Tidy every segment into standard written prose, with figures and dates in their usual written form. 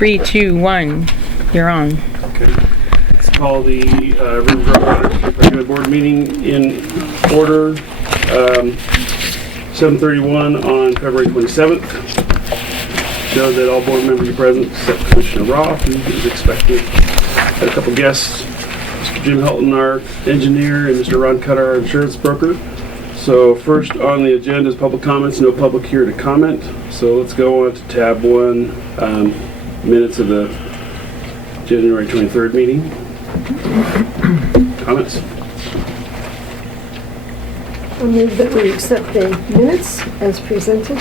3, 2, 1, you're on. Okay. Let's call the Rivergrove regular board meeting in order. 7:31 on February 27th. Show that all board members are present except Commissioner Roth, who is expected. Had a couple guests, Mr. Jim Helton, our engineer, and Mr. Ron Cutter, our insurance broker. So first on the agenda is public comments. No public here to comment. So let's go on to tab 1, minutes of the January 23rd meeting. Comments? I move that we accept the minutes as presented.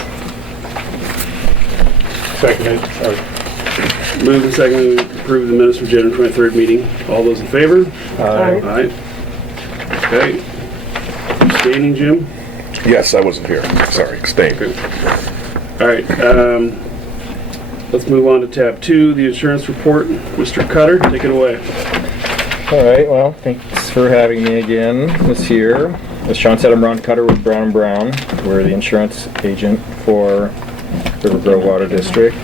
Seconded. Move and second to approve the minutes for January 23rd meeting. All those in favor? Aye. Aye. Okay. Abstaining, Jim? Yes, I wasn't here. Sorry, staying. All right. Let's move on to tab 2, the insurance report. Mr. Cutter, take it away. All right, well, thanks for having me again this year. As Sean said, I'm Ron Cutter with Brown & Brown. We're the insurance agent for Rivergrove Water District.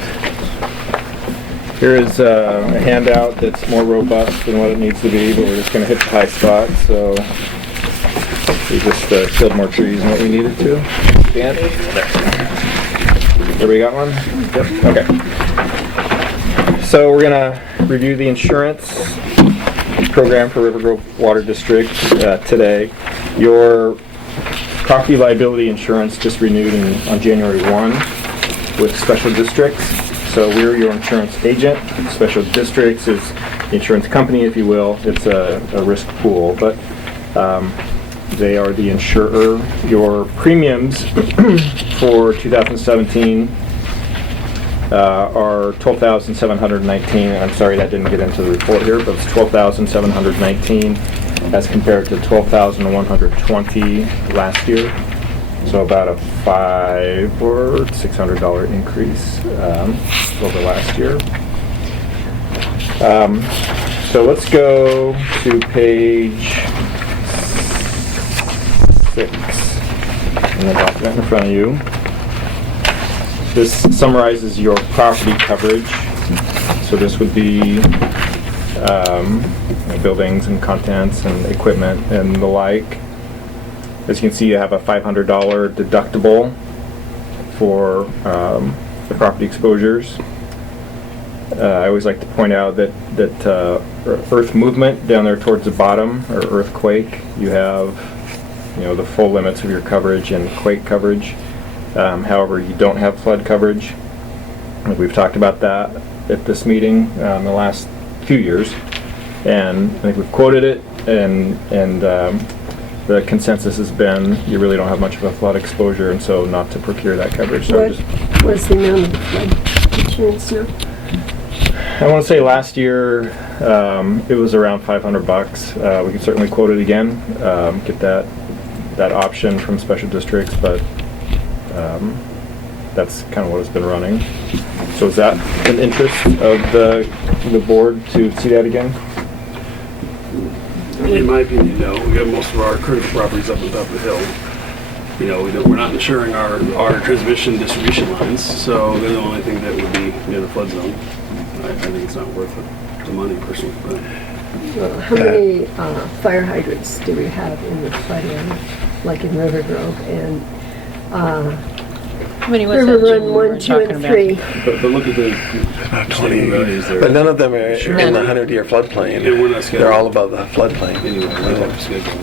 Here is a handout that's more robust than what it needs to be, but we're just going to hit the high spots. So we just killed more trees than what we needed to. Dan? Everybody got one? Yep. Okay. So we're going to review the insurance program for Rivergrove Water District today. Your property liability insurance just renewed on January 1 with special districts. So we're your insurance agent. Special districts is the insurance company, if you will. It's a risk pool, but they are the insurer. Your premiums for 2017 are $12,719. I'm sorry that didn't get into the report here, but it's $12,719 as compared to $12,120 last year. So about a $500 or $600 increase over last year. So let's go to page 6 in the document in front of you. This summarizes your property coverage. So this would be buildings and contents and equipment and the like. As you can see, you have a $500 deductible for the property exposures. I always like to point out that earth movement down there towards the bottom, or earthquake, you have the full limits of your coverage and quake coverage. However, you don't have flood coverage. We've talked about that at this meeting in the last few years, and I think we've quoted it, and the consensus has been you really don't have much of a flood exposure, and so not to procure that coverage. So What's the amount of the flood insurance now? I want to say last year it was around $500. We can certainly quote it again, get that option from special districts, but that's kind of what it's been running. So is that an interest of the board to see that again? In my opinion, no. We got most of our critical properties up on top of the hill. We're not insuring our transmission distribution lines, so they're the only thing that would be near the flood zone. I think it's not worth the money personally. But. Well, how many fire hydrants do we have in the flood area, like in Rivergrove and How many was River that Run 1, 2, and 3? But look at the About 20. values there. But none of them are Sure. in the 100-year floodplain. Yeah, we're not scheduled. They're all above the floodplain. Anyway, we have to schedule.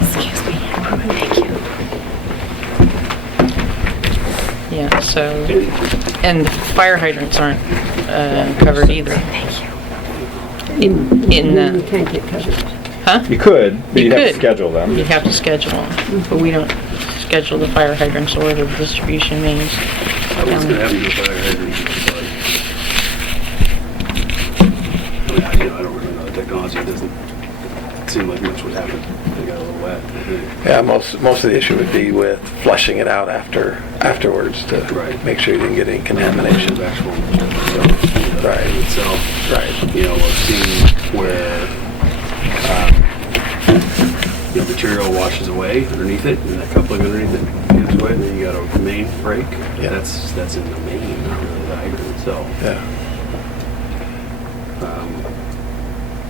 Excuse me. Thank you. Yeah, so, and fire hydrants aren't covered either. Thank you. In You can't get covered. huh? You could, but you'd have to could. schedule them. You'd have to schedule them, but we don't schedule the fire hydrants or the distribution mains. I was going to have you go fire hydrants, but I don't really know the technology. It doesn't seem like much would happen. They got a little wet. Yeah, most of the issue would be with flushing it out afterwards to make sure you didn't get any contamination. The actual Right. itself. Right. I've seen where material washes away underneath it, and that coupling underneath it hydrant to it, and then you got a main break. Yeah. That's in the main, not really the hydrant itself. Yeah.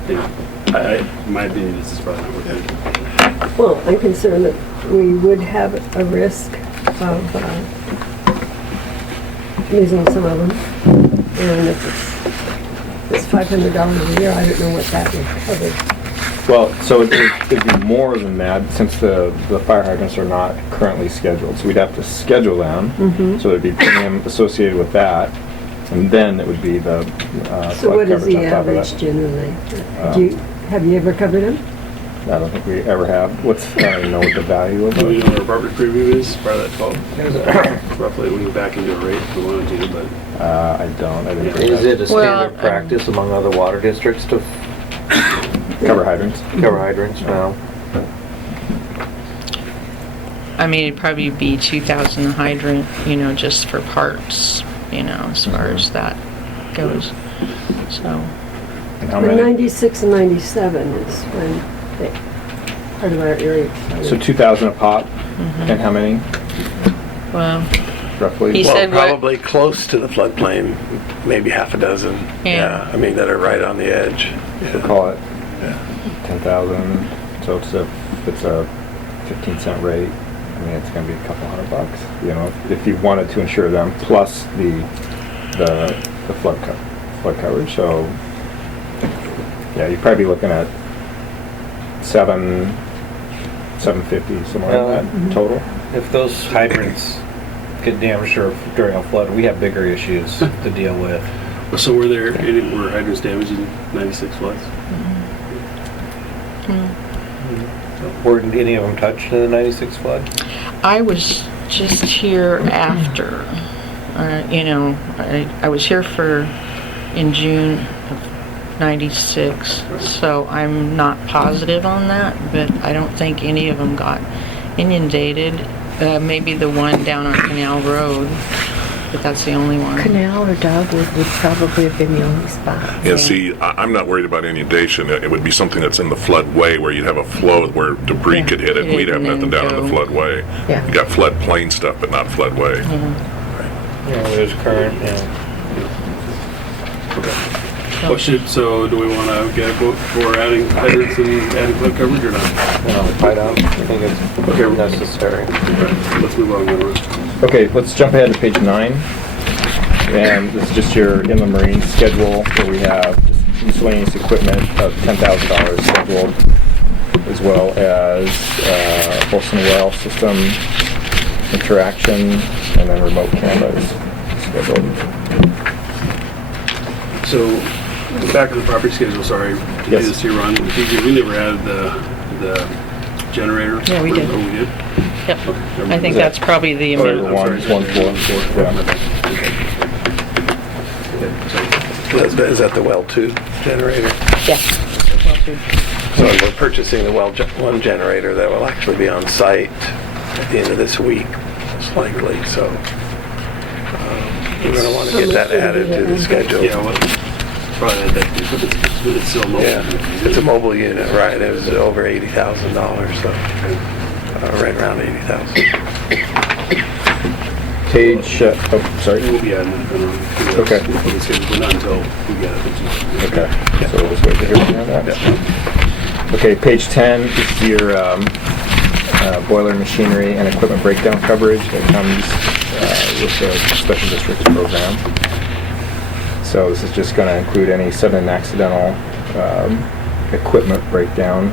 In my opinion, this is probably not worth it. Well, I'm concerned that we would have a risk of losing some of them. And if it's $500 a year, I don't know what that would cover. Well, so it'd be more than that since the fire hydrants are not currently scheduled. So we'd have to schedule them. So there'd be premium associated with that. And then it would be the So flood what is coverage the on top of average that. generally? Have you ever covered them? I don't think we ever have. I don't even know what the value of Do we it. know what our property preview is? Part of that 12. Roughly, we can back into a rate if we wanted to, but I don't. I didn't Is it a Well, standard practice among other water districts to cover hydrants. cover hydrants now? I mean, it'd probably be 2,000 a hydrant, just for parts, as far as that goes. So, And how But many? 96 and 97 is when part of our area. So 2,000 a pop. And how many well, roughly? He Well, said what- probably close to the floodplain, maybe half a dozen. Yeah. I mean, that are right on the edge. So Yeah. call it Yeah. 10,000. So it's a 15-cent rate. I mean, it's going to be a couple $100. If you wanted to insure them, plus the flood coverage. So yeah, you'd probably be looking at $750, somewhere like that total. If those hydrants get damaged or during a flood, we have bigger issues to deal with. so were hydrants damaged in 96 floods? Were any of them touched in the 96 flood? I was just here after, I was here in June of 96, so I'm not positive on that, but I don't think any of them got inundated. Maybe the one down on Canal Road, but that's the only one. Canal or Dogwood would probably have been the only spot. Yeah, see, I'm not worried about inundation. It would be something that's in the floodway where you'd have a flow where debris could hit it. Hit it We'd have and nothing then down in the go. floodway. Yeah. You got floodplain stuff, but not floodway. Yeah, there's current, yeah. So do we want to get a quote for adding hydrants and adding flood coverage or not? I don't think it's necessary. Okay, let's move on then. Okay, let's jump ahead to page 9. And this is just your inland marine schedule where we have just miscellaneous equipment of $10,000 scheduled, as well as Olson well system interaction, and then remote cameras scheduled. So, back to the property schedule, sorry to do Yes. this here, Ron. We never added the generator. Yeah, we did. Oh, we did? Yep. Okay. I think that's probably the Or amount. I'm one, sorry. 1-4. Yeah. Okay, Is that the well 2 generator? Yeah. So we're purchasing the well 1 generator that will actually be on site at the end of this week, most likely. So we're going to want to get that added to the schedule. Yeah, well, probably add that, but it's still mobile. Yeah, it's a mobile unit, right? It was over $80,000, so right around 80,000. Page, sorry. We'll be adding that. Okay. For the schedule, but not until we get it. Okay, so we'll just wait to hear from you on that. Okay, page 10 is your boiler machinery and equipment breakdown coverage that comes with the special districts program. So this is just going to include any sudden and accidental equipment breakdown.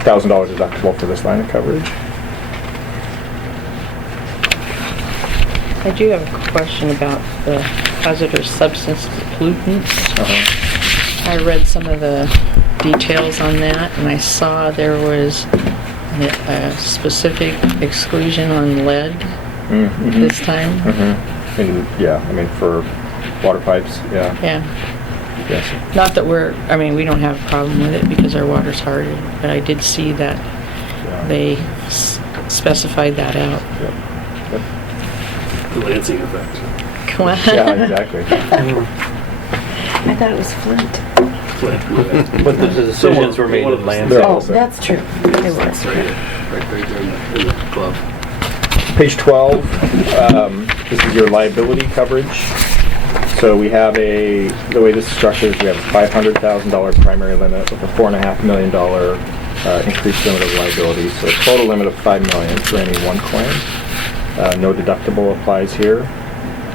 $1,000 deductible for this line of coverage. I do have a question about the hazardous substance pollutants. I read some of the details on that, and I saw there was a specific exclusion on lead this time. And yeah, I mean for water pipes, yeah, Yeah. yes. Not that we don't have a problem with it because our water's hardened, but I did see that Yeah. they specified that out. Yep. The Lansing effect. Yeah, exactly. I thought it was Flint. But the decisions were made in land They're Oh, sales. that's true. It was. Right there in the club. Page 12, this is your liability coverage. So we have the way this is structured is we have a $500,000 primary limit with a $4.5 million increased limit of liability. So a total limit of $5 million for any one claim. No deductible applies here.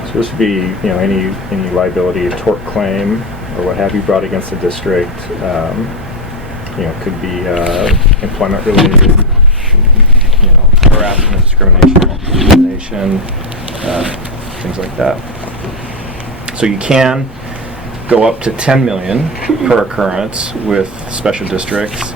So this would be, any liability, tort claim, or what have you brought against the district. Could be employment related, harassment, discrimination, things like that. So you can go up to 10 million per occurrence with special districts.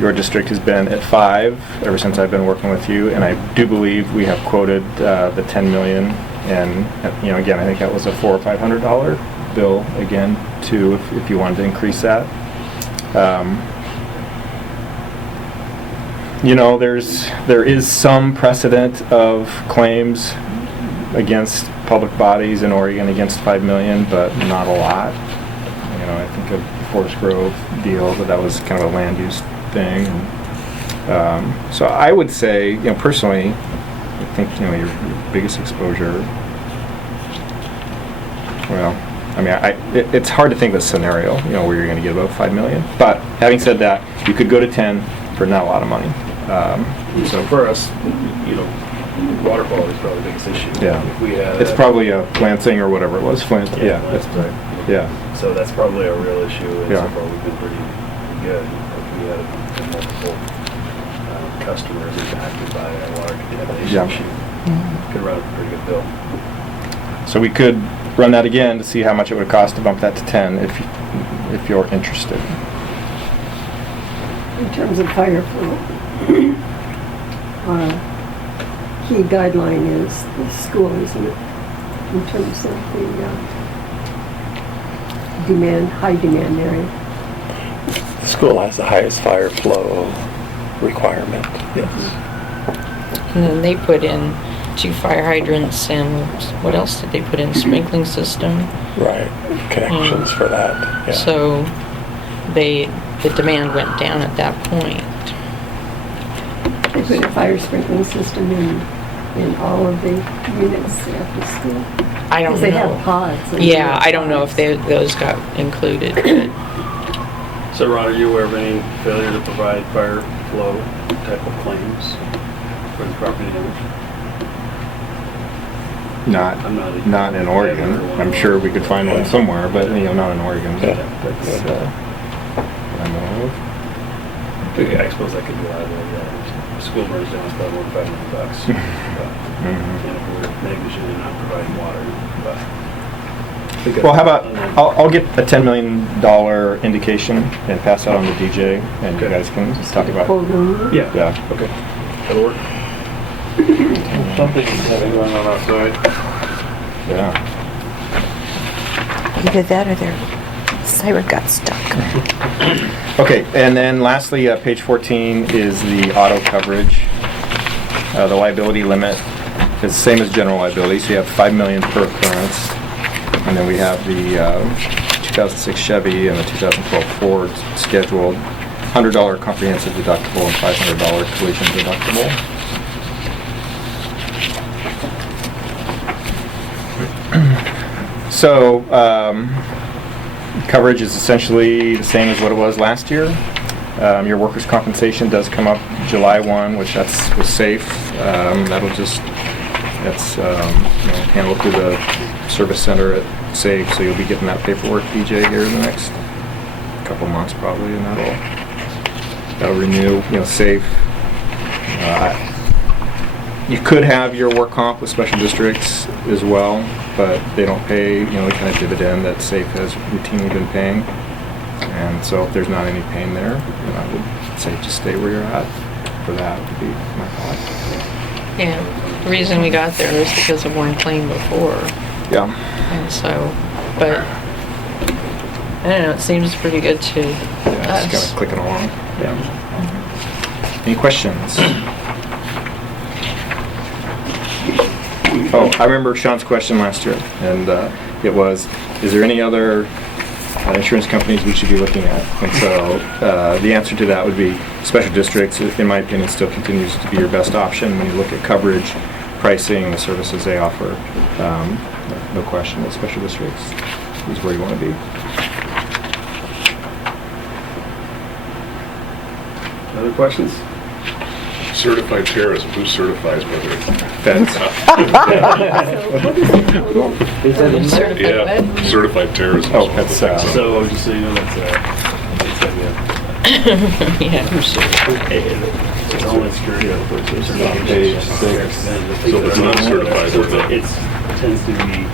Your district has been at 5 ever since I've been working with you, and I do believe we have quoted the 10 million. And again, I think that was a $400 or $500 bill again, too, if you wanted to increase that. There is some precedent of claims against public bodies in Oregon against 5 million, but not a lot. I think of the Forest Grove deal, but that was kind of a land use thing. So I would say, personally, I think, your biggest exposure, well, it's hard to think of a scenario, where you're going to get about 5 million. But having said that, you could go to 10 for not a lot of money. So for us, water quality is probably the biggest issue. Yeah. If we had It's probably a Lansing or whatever it was, Flint. Yeah, That's right. Yeah. So that's probably a real issue, and Yeah. so far we've been pretty good. If we had multiple customers impacted by a water contamination Yeah. issue, could run a pretty good bill. So we could run that again to see how much it would cost to bump that to 10 if you're interested. In terms of fire flow, key guideline is the school, isn't it? In terms of the high demand area. The school has the highest fire flow requirement. Yes. And then they put in 2 fire hydrants and what else did they put in? Sprinkling system. Right. Connections for that. Yeah. So the demand went down at that point. They put a fire sprinkling system in all of the units at the school. I don't Because they have know. pods. and Yeah, they I don't know if have those got included. But So Ron, are you aware of any failure to provide fire flow type of claims for the property damage? I'm Not in Oregon. I'm sure we could find one somewhere, but not in Oregon. Yeah. That's what I know of. I suppose that could be liable. School burns down, it's probably more than $500. And if we're negligent in not providing water, but. Well, how about, I'll get a $10 million indication and pass that on to DJ, and you Okay. guys can talk about it. hold on. Yeah. Yeah. Okay. That'll work. Something is having going on outside. Yeah. Either that or their siren got stuck. Okay, and then lastly, page 14 is the auto coverage. The liability limit is the same as general liability, so you have 5 million per occurrence. And then we have the 2006 Chevy and the 2012 Ford scheduled $100 comprehensive deductible and $500 collision deductible. So, coverage is essentially the same as what it was last year. Your workers' compensation does come up July 1, which was safe. That's handled through the service center at SAFE, so you'll be getting that paperwork, DJ, here in the next couple months probably, and that'll renew, SAFE. You could have your work comp with special districts as well, but they don't pay, the kind of dividend that SAFE has routinely been paying. And so if there's not any pain there, then I would say just stay where you're at for that would be my thought. yeah, the reason we got there was because of one claim before. Yeah. And so, but I don't know, it seems pretty good to Yeah, just kind us. of clicking along. Yeah. Any questions? Oh, I remember Sean's question last year, and It was, is there any other insurance companies we should be looking at? And so the answer to that would be special districts, in my opinion, still continues to be your best option when you look at coverage, pricing, and the services they offer. No question that special districts is where you want to be. Other questions? Certified terrorism, who certifies whether it's... Feds. Is that in there? Yeah, certified terrorism. Oh, that's, So just so you know, that's Yeah, who's certified? it's only security. Page 6. So if it's not certified, we're not- It tends to be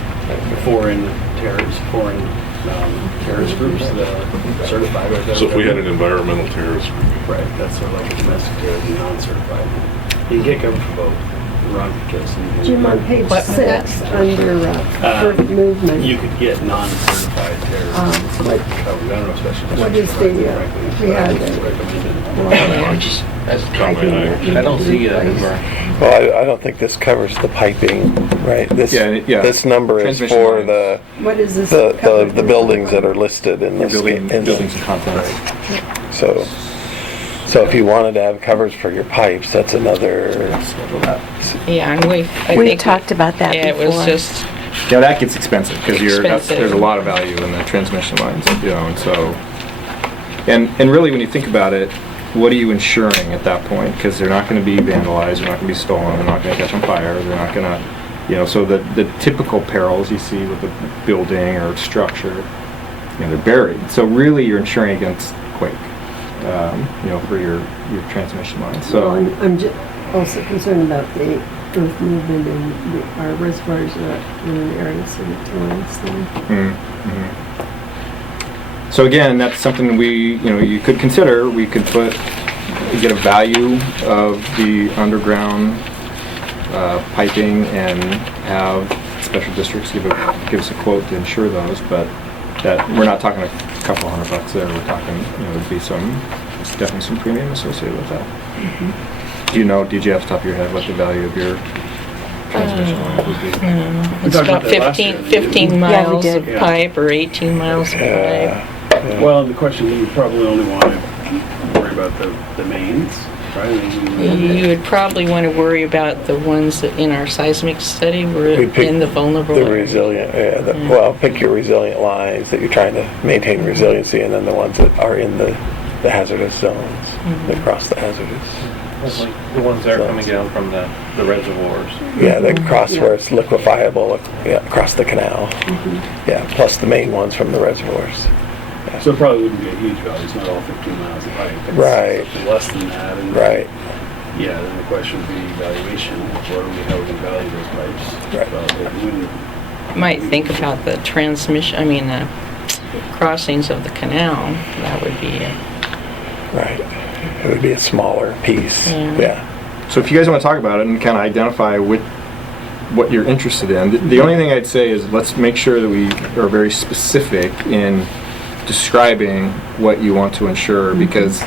foreign terrorist groups that are certified. So if we had an environmental terrorist group, Right, that's sort of like a domestic terrorism, non-certified. You can get covered for both. Ron could get some. Jim, on page What was that? 6, under Earth movement. You could get non-certified terrorists. What- covered. I don't know, especially. What is the, we had that's piping that you I don't can see it replace. anywhere. Well, I don't think this covers the piping, right? This, Yeah. this number is Transmission for lines. the, What is this? the covered with? buildings that are listed in this. Buildings in and the- contents. So if you wanted to have covers for your pipes, that's another, Yeah, and We think talked about that Yeah, it was before. just, Yeah, that gets expensive because Expensive. there's a lot of value in the transmission lines, and so, and really when you think about it, what are you insuring at that point? Because they're not going to be vandalized, they're not going to be stolen, they're not going to catch on fire, they're not going to, so the typical perils you see with the building or structure, they're buried. So really you're insuring against quake, for your transmission lines. Well, So. I'm also concerned about the earth movement and our reservoirs are in an area city lines. So again, that's something you could consider. We could get a value of the underground piping and have special districts give us a quote to insure those, but that we're not talking a couple $100 there. We're talking, there'd be there's definitely some premium associated with that. Do you know, did you have off the top of your head what the value of your transmission line would be? it's talked about about that last year. 15 Yeah, we miles did. of pipe or 18 miles of pipe. Well, the question, you would probably only want to worry about the mains, right? You would probably want to worry about the ones that in our seismic study were We picked in the vulnerable the areas. resilient, well, pick your resilient lines that you're trying to maintain resiliency, and then the ones that are in the hazardous zones, that cross the hazardous. Like the ones that are coming down from the reservoirs. Yeah, they cross where it's liquefiable, across the canal. Yeah, plus the main ones from the reservoirs. So it probably wouldn't be a huge value, it's not all 15 miles of pipe. It's Right. something less than that. And Right. Yeah, then the question would be valuation. How we can value those pipes? Right. So it wouldn't, Might think about the transmission, crossings of the canal. That would be it. Right. It would be a smaller piece. Yeah. Yeah. So if you guys want to talk about it and kind of identify what you're interested in, the only thing I'd say is let's make sure that we are very specific in describing what you want to insure, because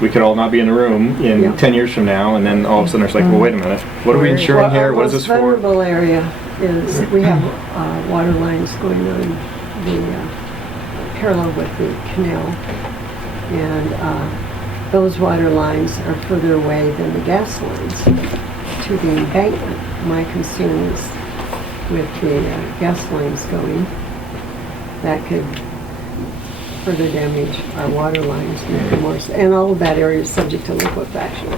we could all not be in the room in Yeah. 10 years from now, and then all of a sudden it's like, well, wait a minute, what are we insuring Well, here? our What is this most for? vulnerable area is, we have water lines going on the parallel with the canal. And those water lines are further away than the gas lines to the embankment. My concern is with the gas lines going, that could further damage our water lines, make them worse. And all of that area is subject to liquefaction.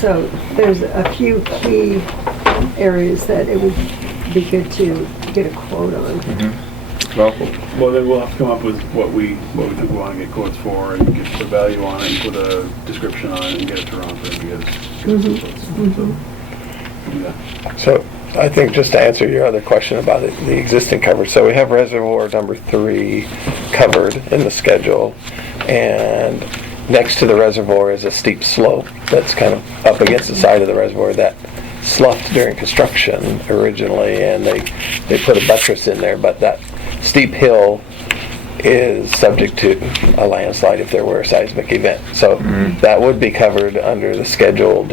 So there's a few key areas that it would be good to get a quote on. well, then we'll have to come up with what we think we want to get quotes for and get the value on it and put a description on it and get it to Ron for him to get us quotes. So, yeah. So I think just to answer your other question about the existing coverage, so we have reservoir number 3 covered in the schedule, and next to the reservoir is a steep slope that's kind of up against the side of the reservoir that sloughed during construction originally, and they put a buttress in there, but that steep hill is subject to a landslide if there were a seismic event. So that would be covered under the scheduled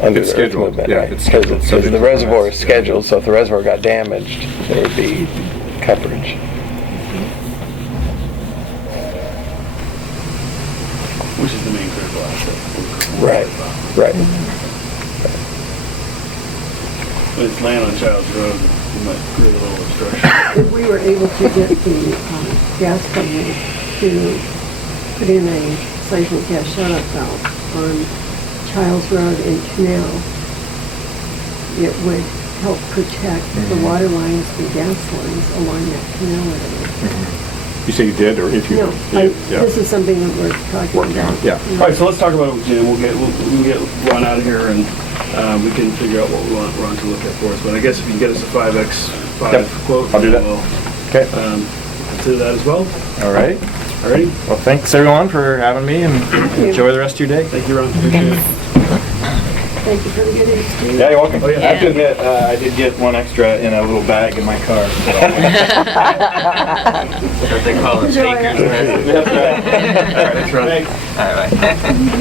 under It's the earth scheduled, movement. yeah, right? it's scheduled, Because subject the to reservoir permits, is yeah. scheduled, so if the reservoir got damaged, there would be coverage. Which is the main critical asset. Right, right. When it's land on Child's Road, it might create a little obstruction. If we were able to get the gas company to put in a seismic gas shut-off valve on Child's Road and Canal, it would help protect the water lines and gas lines along that canal area. You say you did, or if you? No, Yeah. this is something that we're talking about. Yeah. All right, so let's talk about it with Jim. We can get Ron out of here and we can figure out what we want Ron to look at for us. But I guess if you can get us a 5x5 Yep. quote, I'll do that. we'll Okay. consider that as well. All right. All righty? Well, thanks everyone for having me, and enjoy the rest of your day. Thank you, Ron. Appreciate it. Thank you for the good news, Steve. Yeah, you're welcome. Oh, yeah. I have to admit, I did get one extra in a little bag in my car. What they call it, Enjoy speakers. it. That's right. Thanks, Ron. All right.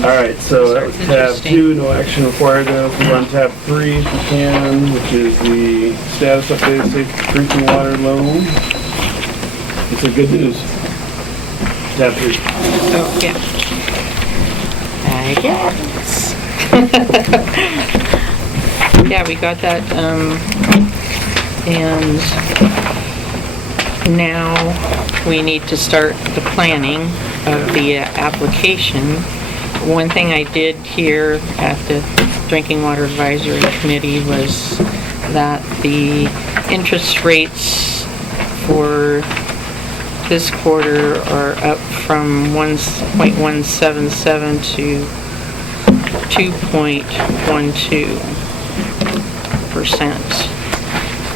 All right, so that was tab Interesting. 2, no action required. Now we're on tab 3 if we can, which is the status update of safe drinking water loan. It's a good news. Tab 3. Oh, yeah. I guess. Yeah, we got that, and now we need to start the planning of the application. One thing I did here at the Drinking Water Advisory Committee was that the interest rates for this quarter are up from 1.177 to 2.12%.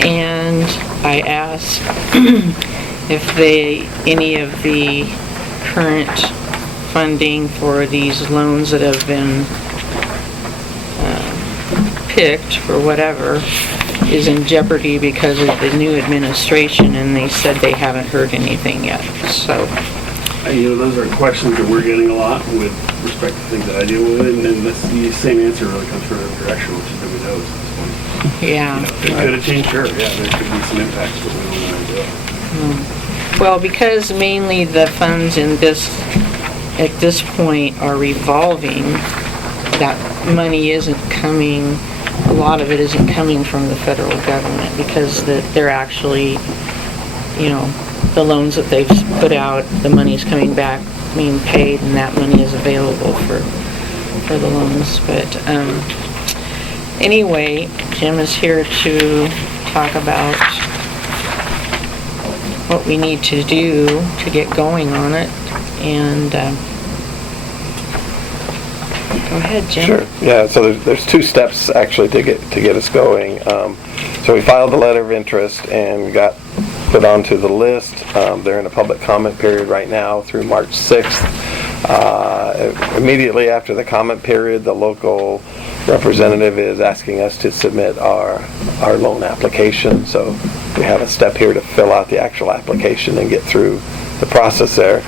And I asked if any of the current funding for these loans that have been picked for whatever is in jeopardy because of the new administration, and they said they haven't heard anything yet. So, Those are questions that we're getting a lot with respect to things that I deal with, and then the same answer really comes from the direction, which is nobody knows at this point. yeah. It could have changed, sure, yeah, there could be some impacts, but we don't know. Well, because mainly the funds at this point are revolving, that money isn't coming, a lot of it isn't coming from the federal government because they're actually, the loans that they've put out, the money's coming back, being paid, and that money is available for the loans. But anyway, Jim is here to talk about what we need to do to get going on it. And go ahead, Jim. Sure. Yeah. So there's two steps actually to get us going. So we filed the letter of interest and got put onto the list. They're in a public comment period right now through March 6th. Immediately after the comment period, the local representative is asking us to submit our loan application. So we have a step here to fill out the actual application and get through the process there.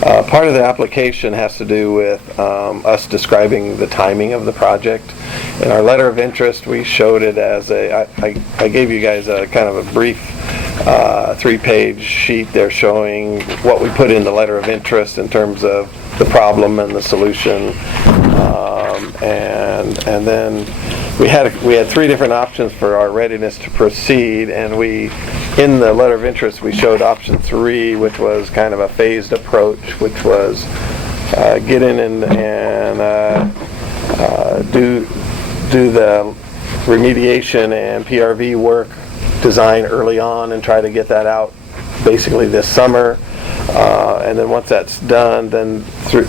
Part of the application has to do with us describing the timing of the project. In our letter of interest, we showed it as I gave you guys a kind of a brief 3-page sheet there showing what we put in the letter of interest in terms of the problem and the solution. And then we had 3 different options for our readiness to proceed, and in the letter of interest we showed option 3, which was kind of a phased approach, which was get in and do the remediation and PRV work design early on and try to get that out basically this summer. And then once that's done, then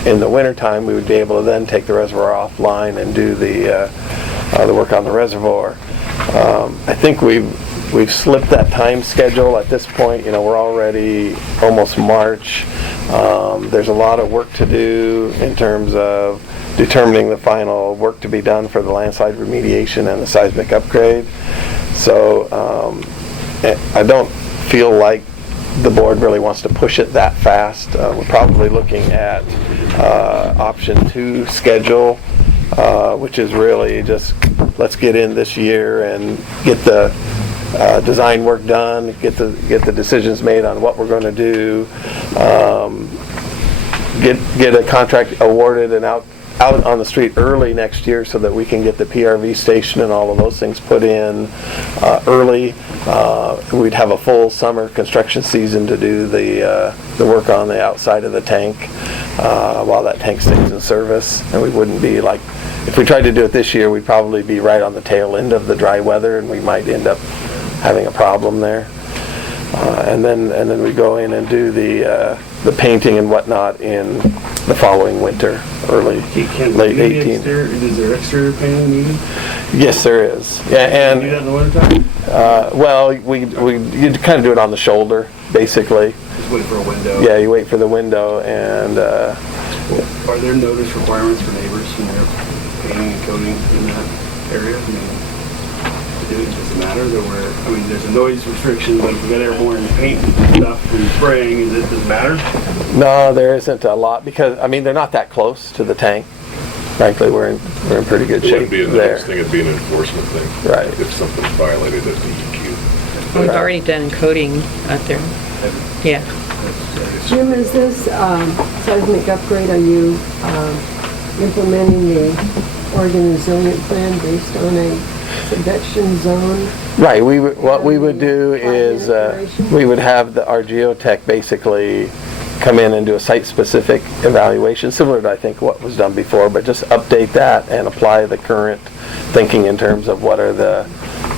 in the wintertime we would be able to then take the reservoir offline and do the work on the reservoir. I think we've slipped that time schedule at this point. We're already almost March. There's a lot of work to do in terms of determining the final work to be done for the landslide remediation and the seismic upgrade. So I don't feel like the board really wants to push it that fast. We're probably looking at option 2 schedule which is really just, let's get in this year and get the design work done, get the decisions made on what we're going to do, get a contract awarded and out on the street early next year so that we can get the PRV station and all of those things put in early. We'd have a full summer construction season to do the work on the outside of the tank while that tank stays in service, and we wouldn't be like, if we tried to do it this year, we'd probably be right on the tail end of the dry weather, and we might end up having a problem there. And then we go in and do the painting and whatnot in the following winter, late 18. Is there exterior painting needed? Yes, there is. Yeah, Do that in the wintertime? well, you kind of do it on the shoulder, basically. Just wait for a window. Yeah, you wait for the window, and Are there notice requirements for neighbors when they're painting and coating in that area? I mean, does it matter that there's a noise restriction, but if we got airborne paint and stuff and spraying, does it matter? no, there isn't a lot because they're not that close to the tank. Frankly, we're in pretty good It shape wouldn't be a there. notice thing, it'd be an enforcement thing. Right. If something's violated at DEQ. We've already done coding out there. Yeah. Jim, is this seismic upgrade, are you implementing the Oregon Resilient Plan based on a subduction zone? Right. What we would do is we would have our geotech basically come in and do a site-specific evaluation, similar to I think what was done before, but just update that and apply the current thinking in terms of what are the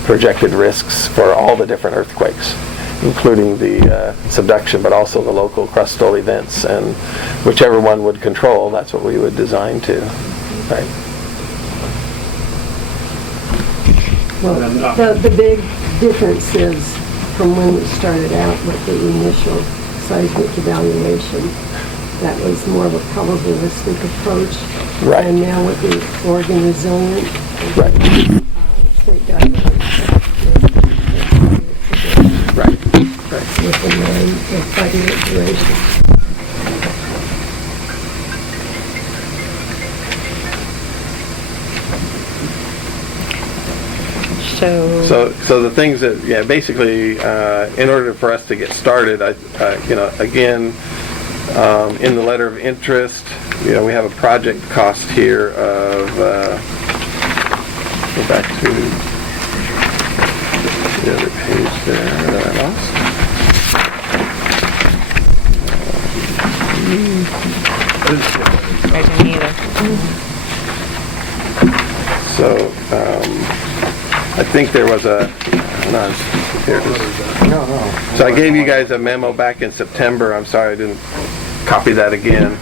projected risks for all the different earthquakes, including the subduction, but also the local crustal events, and whichever one would control, that's what we would design to. Right. Well, the big difference is from when we started out with the initial seismic evaluation, that was more of a probabilistic approach. Right. And now with the Oregon Resilient Right. state guidelines. Right. With the 9 and 5-year duration. So the things that, basically, in order for us to get started, again, in the letter of interest, we have a project cost here of, go back to the other page there that I lost. I didn't either. So, I think there was here it is. So I gave you guys a memo back in September. I'm sorry I didn't copy that again.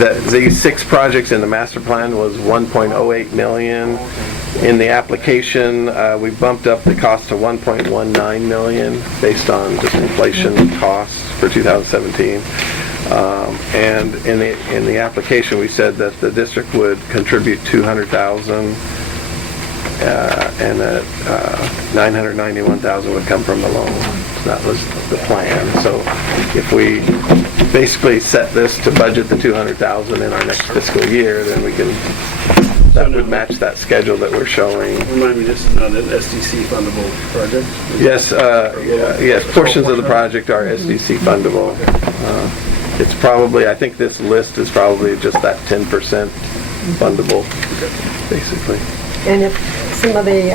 That these 6 projects in the master plan was 1.08 million. In the application, we bumped up the cost to 1.19 million based on just inflation costs for 2017. And in the application, we said that the district would contribute 200,000. And that 991,000 would come from the loan. So that was the plan. So if we basically set this to budget the 200,000 in our next fiscal year, then that would match that schedule that we're showing. Remind me, this is not an SDC fundable project? Yes, yes. Portions of the project are SDC fundable. It's probably, I think this list is probably just that 10% fundable, basically. And if some of the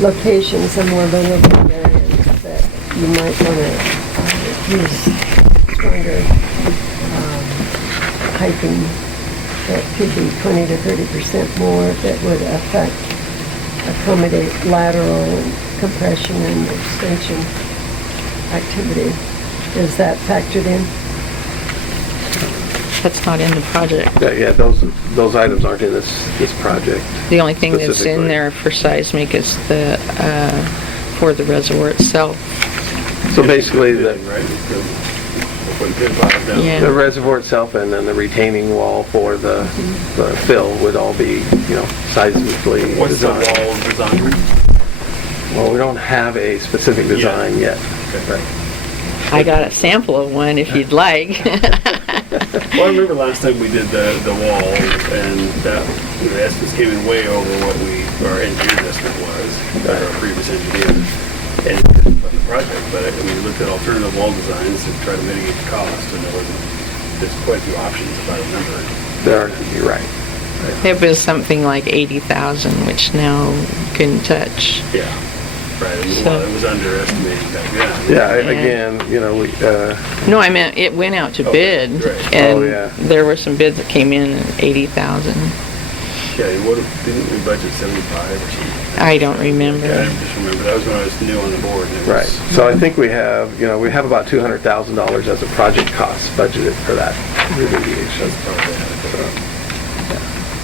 locations, some more vulnerable areas that you might want to use stronger piping, that could be 20 to 30% more, that would accommodate lateral and compression and extension activity. Is that factored in? That's not in the project. Yeah, those items aren't in this project. The only thing that's in Specifically. there for seismic is for the reservoir itself. So basically, Right? Yeah. the reservoir itself and then the retaining wall for the fill would all be, seismically What's the designed. wall design? Well, we don't have a specific design yet. Right. I got a sample of one if you'd like. Well, I remember last time we did the wall, and that, the estimates came in way over what our engineer's estimate was, our previous engineer, and it didn't fund the project, but we looked at alternative wall designs to try to mitigate the cost, and there's quite a few options if I remember. There, you're right. It was something like 80,000, which now you couldn't touch. Yeah, right, and So- well, it was underestimated back then. Yeah, again, you know, we, No, I meant it went out to Oh, bid, right. and Oh, yeah. there were some bids that came in at 80,000. Yeah, didn't we budget 75 or something? I don't remember. Yeah, I just remember, that was when I was new on the board. And it right. was- So I think we have about $200,000 as a project cost budgeted for that remediation. That's probably adequate.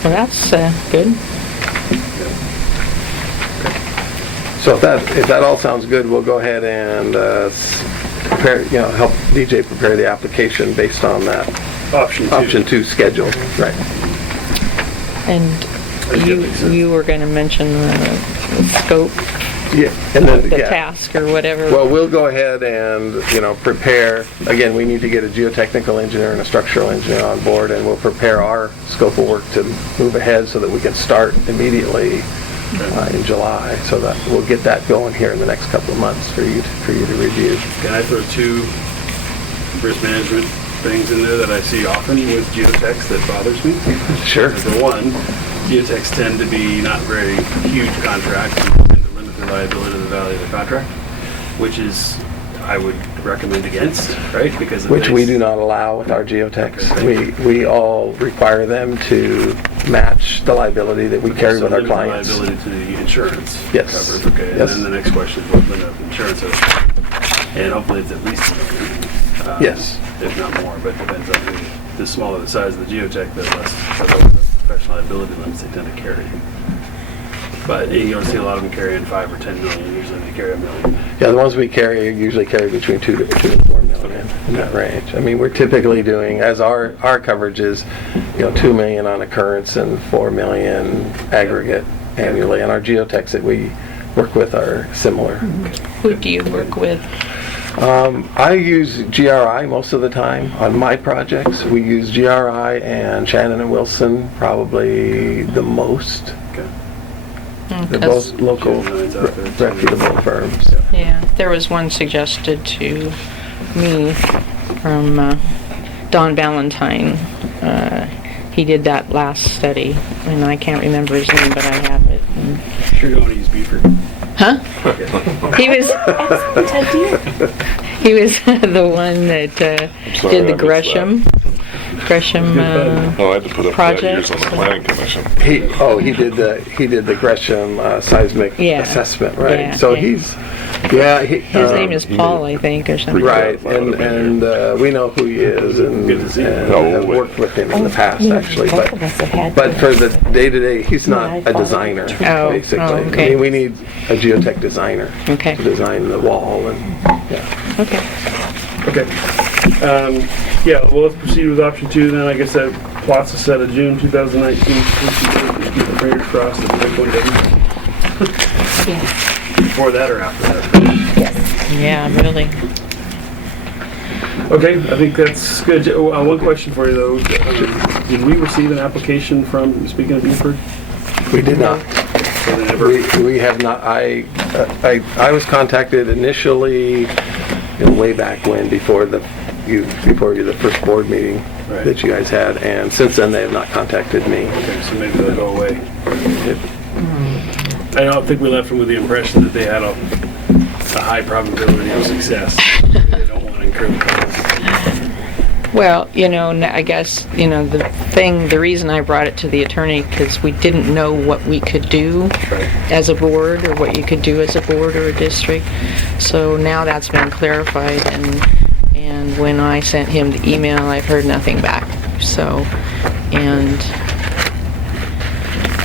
Well, that's good. So if that all sounds good, we'll go ahead and prepare, help DJ prepare the application based on that Option 2 schedule. Right. And That makes sense. you were going to mention the scope, Yeah. And then the task or whatever. Well, we'll go ahead and, prepare, again, we need to get a geotechnical engineer and a structural engineer on board, and we'll prepare our scope of work to move ahead so that we can start immediately in July, so that we'll get that going here in the next couple of months for you to review. Can I throw 2 risk management things in there that I see often with geotechs that bothers me? Sure. Number one, geotechs tend to be not very huge contracts and tend to limit the liability of the value of the contract, which is, I would recommend against, right? Because of Which we this- do not allow with our geotechs. We all require them to match the liability that we carry So with our limit the clients. liability to the insurance Yes. covered, okay? Yes. And then the next question is what limit of insurance is. And hopefully it's at least $1 million. Yes. If not more, but depends on the smaller the size of the geotech, the less the professional liability limits they tend to carry. But you don't see a lot of them carrying 5 or 10 million, usually they carry $1 million. Yeah, the ones we usually carry between 2 and 4 million in that range. I mean, we're typically doing, as our coverage is, 2 million on occurrence and 4 million aggregate annually. And our geotechs that we work with are similar. Who do you work with? I use GRI most of the time on my projects. We use GRI and Shannon and Wilson probably the most. Okay. They're both local, Gemini's out there. reputable firms. Yeah, there was one suggested to me from Don Ballantyne. He did that last study, and I can't remember his name, but I have it. And- Sure you don't want to use Beaver. Huh? He was he was the one that sorry, did the I missed Gresham. Gresham. Oh, I had to put up 5 Project. years on the planning commission. He did the Gresham seismic Yeah. assessment, right? Yeah, So yeah. His name is Paul, I think, or something. right, and we know who he is, and Good to see him. have worked with him in the past, actually. Both of us have had But for the day-to-day, he's not a designer, Oh, basically. okay. I mean, we need a geotech designer Okay. to design the wall, and Okay. Okay. Yeah, well, let's proceed with option 2 then. I guess that plots a set of June 2019. Keep the fingers crossed that the big one doesn't. Before that or after that? Yeah, really. Okay, I think that's good. One question for you though. Did we receive an application from, speaking of Buford? we did not. So they never- We have not. I was contacted initially, way back when, before the first board meeting Right. that you guys had, and since then they have not contacted me. Okay, so maybe they'll go away. I don't think we left them with the impression that they had a high probability of success. They don't want to incur the cost. Well, I guess, the reason I brought it to the attorney, because we didn't know what we could do Right. as a board, or what you could do as a board or a district. So now that's been clarified, and when I sent him the email, I've heard nothing back. So, and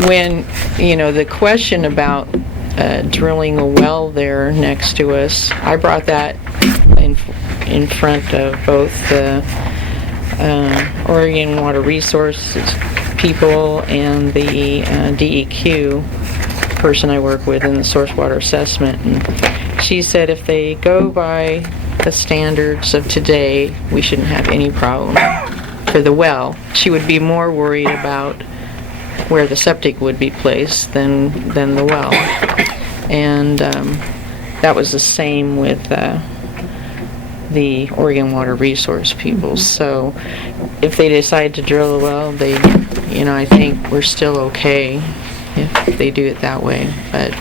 when, the question about drilling a well there next to us, I brought that in front of both the Oregon Water Resources people and the DEQ person I work with in the source water assessment. And she said if they go by the standards of today, we shouldn't have any problem for the well. She would be more worried about where the septic would be placed than the well. And that was the same with the Oregon Water Resource people. So if they decide to drill a well, I think we're still okay if they do it that way. But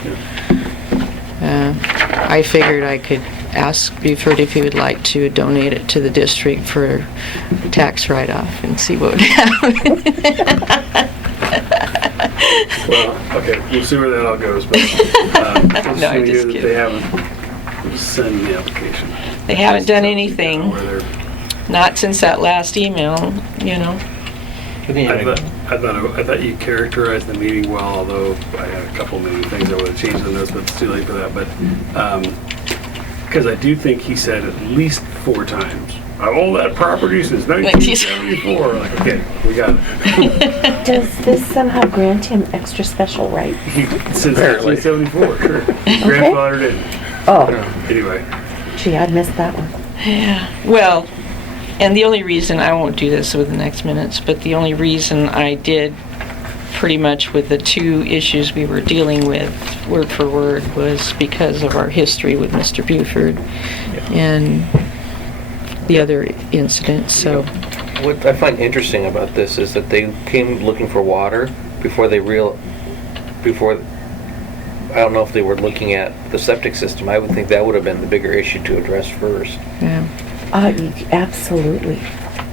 I figured I could ask Buford if he would like to donate it to the district for tax write-off and see what would happen. Well, okay, we'll see where that all goes, but No, I'm just that kidding. they haven't sent the application. They haven't done Where anything, they're- not since that last email, I thought you characterized the meeting well, although I had a couple maybe things I would have changed in this, but it's too late for that. But because I do think he said at least 4 times, I own that property since 1974. Like, okay, we got it. Does this somehow grant him extra special rights? Since Apparently. 1974, sure. Grandfathered in. Oh, Anyway, gee, I missed that one. Yeah, well, and the only reason, I won't do this with the next minutes, but the only reason I did pretty much with the 2 issues we were dealing with, word for word, was because of our history with Mr. Buford and the other incident, so. What I find interesting about this is that they came looking for water before I don't know if they were looking at the septic system. I would think that would have been the bigger issue to address first. Yeah. Absolutely.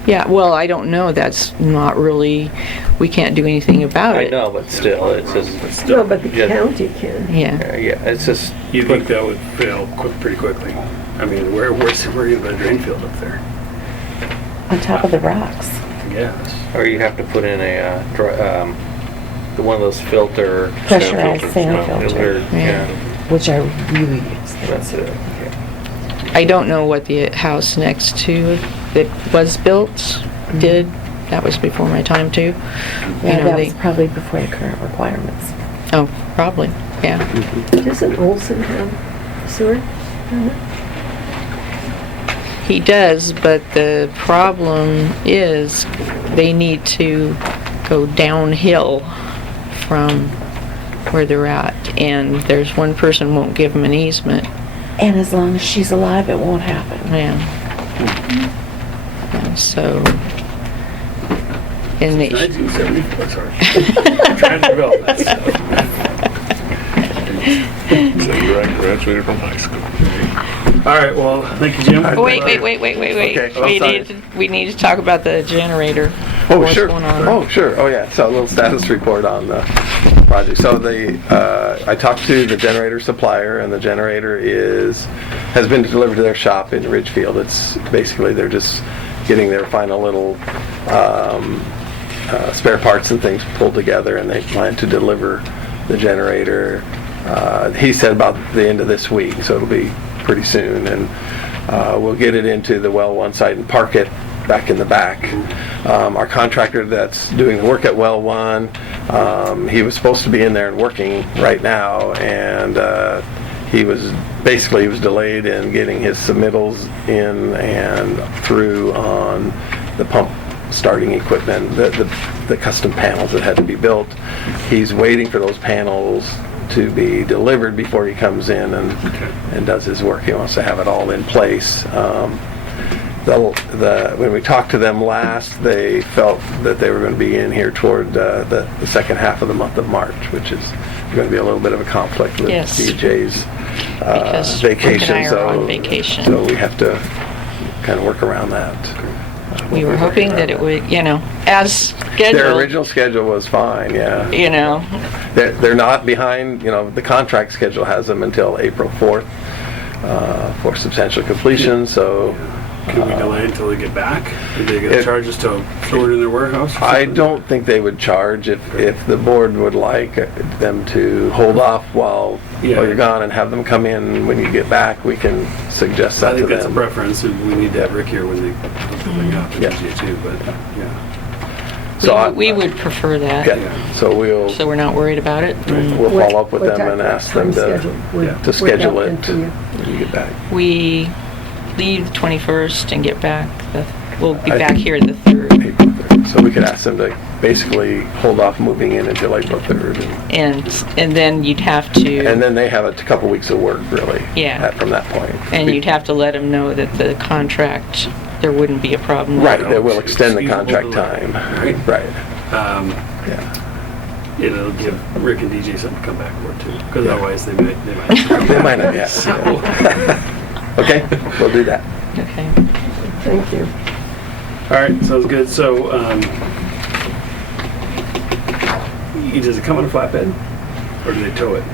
Yeah, well, I don't know, that's not really, we can't do anything about I it. know, but still, it's just, No, but the Yeah. county can. Yeah, yeah, it's just, you think that would fail pretty quickly. I mean, where's the drain field up there? On top of the rocks. Yes. or you have to put in one of those filter. Pressurized sand filter. filter. Yeah, Which are really that's expensive. it. Yeah. I don't know what the house next to that was built did. That was before my time too. Yeah, that was probably before the current requirements. Oh, probably, yeah. Doesn't Olson have sewer? He does, but the problem is they need to go downhill from where they're at, and there's one person won't give them an easement. And as long as she's alive, it won't happen. Yeah. Yeah, so, and they, 1974, sorry. I'm trying to develop that stuff. So you graduated from high school. All right, well, thank you, Jim. oh, wait. Okay, I'm sorry. We need to talk about the generator. Oh, What's sure. going on? Oh, sure. Oh, yeah. So a little status report on the project. So I talked to the generator supplier, and the generator has been delivered to their shop in Ridgefield. It's basically they're just getting their final little spare parts and things pulled together, and they plan to deliver the generator. He said about the end of this week, so it'll be pretty soon, and we'll get it into the well 1 site and park it back in the back. Our contractor that's doing the work at well 1, he was supposed to be in there and working right now, and he was delayed in getting his submittals in and through on the pump starting equipment, the custom panels that had to be built. He's waiting for those panels to be delivered before he comes in and does his work. He wants to have it all in place. When we talked to them last, they felt that they were going to be in here toward the second half of the month of March, which is going to be a little bit of a conflict with Yes. DJ's Because Rick vacation. and I are on vacation. So we have to kind of work around that. We were hoping that it would, as scheduled. Their original schedule was fine, yeah. They're not behind, the contract schedule has them until April 4th for substantial completion, so. Can we delay until they get back? Did they get charged us to store it in their warehouse? I don't think they would charge if the board would like them to hold off while you're gone and have them come in when you get back. We can suggest that I to think that's a them. preference, and we need to have Rick here when they put the thing up in Yeah. DJ too, but yeah. So we would prefer that, Yeah, so we'll so we're not worried about it. follow up with What them and time- ask them time to schedule would to schedule work out it then for you? when you get back. We leave the 21st and get back, we'll be I back think- here the 3rd. April So we could ask them to basically hold off moving in until April 3rd. And then you'd have to, And then they have a couple weeks of work, really. Yeah. From that point. and you'd have to let them know that the contract, there wouldn't be a problem with Right, it. that will extend the Excusable contract delay. time. Right. Yeah. It'll give Rick and DJ something to come back for too, because otherwise they might. They might not, yeah. Okay, we'll do that. Okay. Thank you. All right, sounds good. So, does it come on a flatbed, or do they tow it?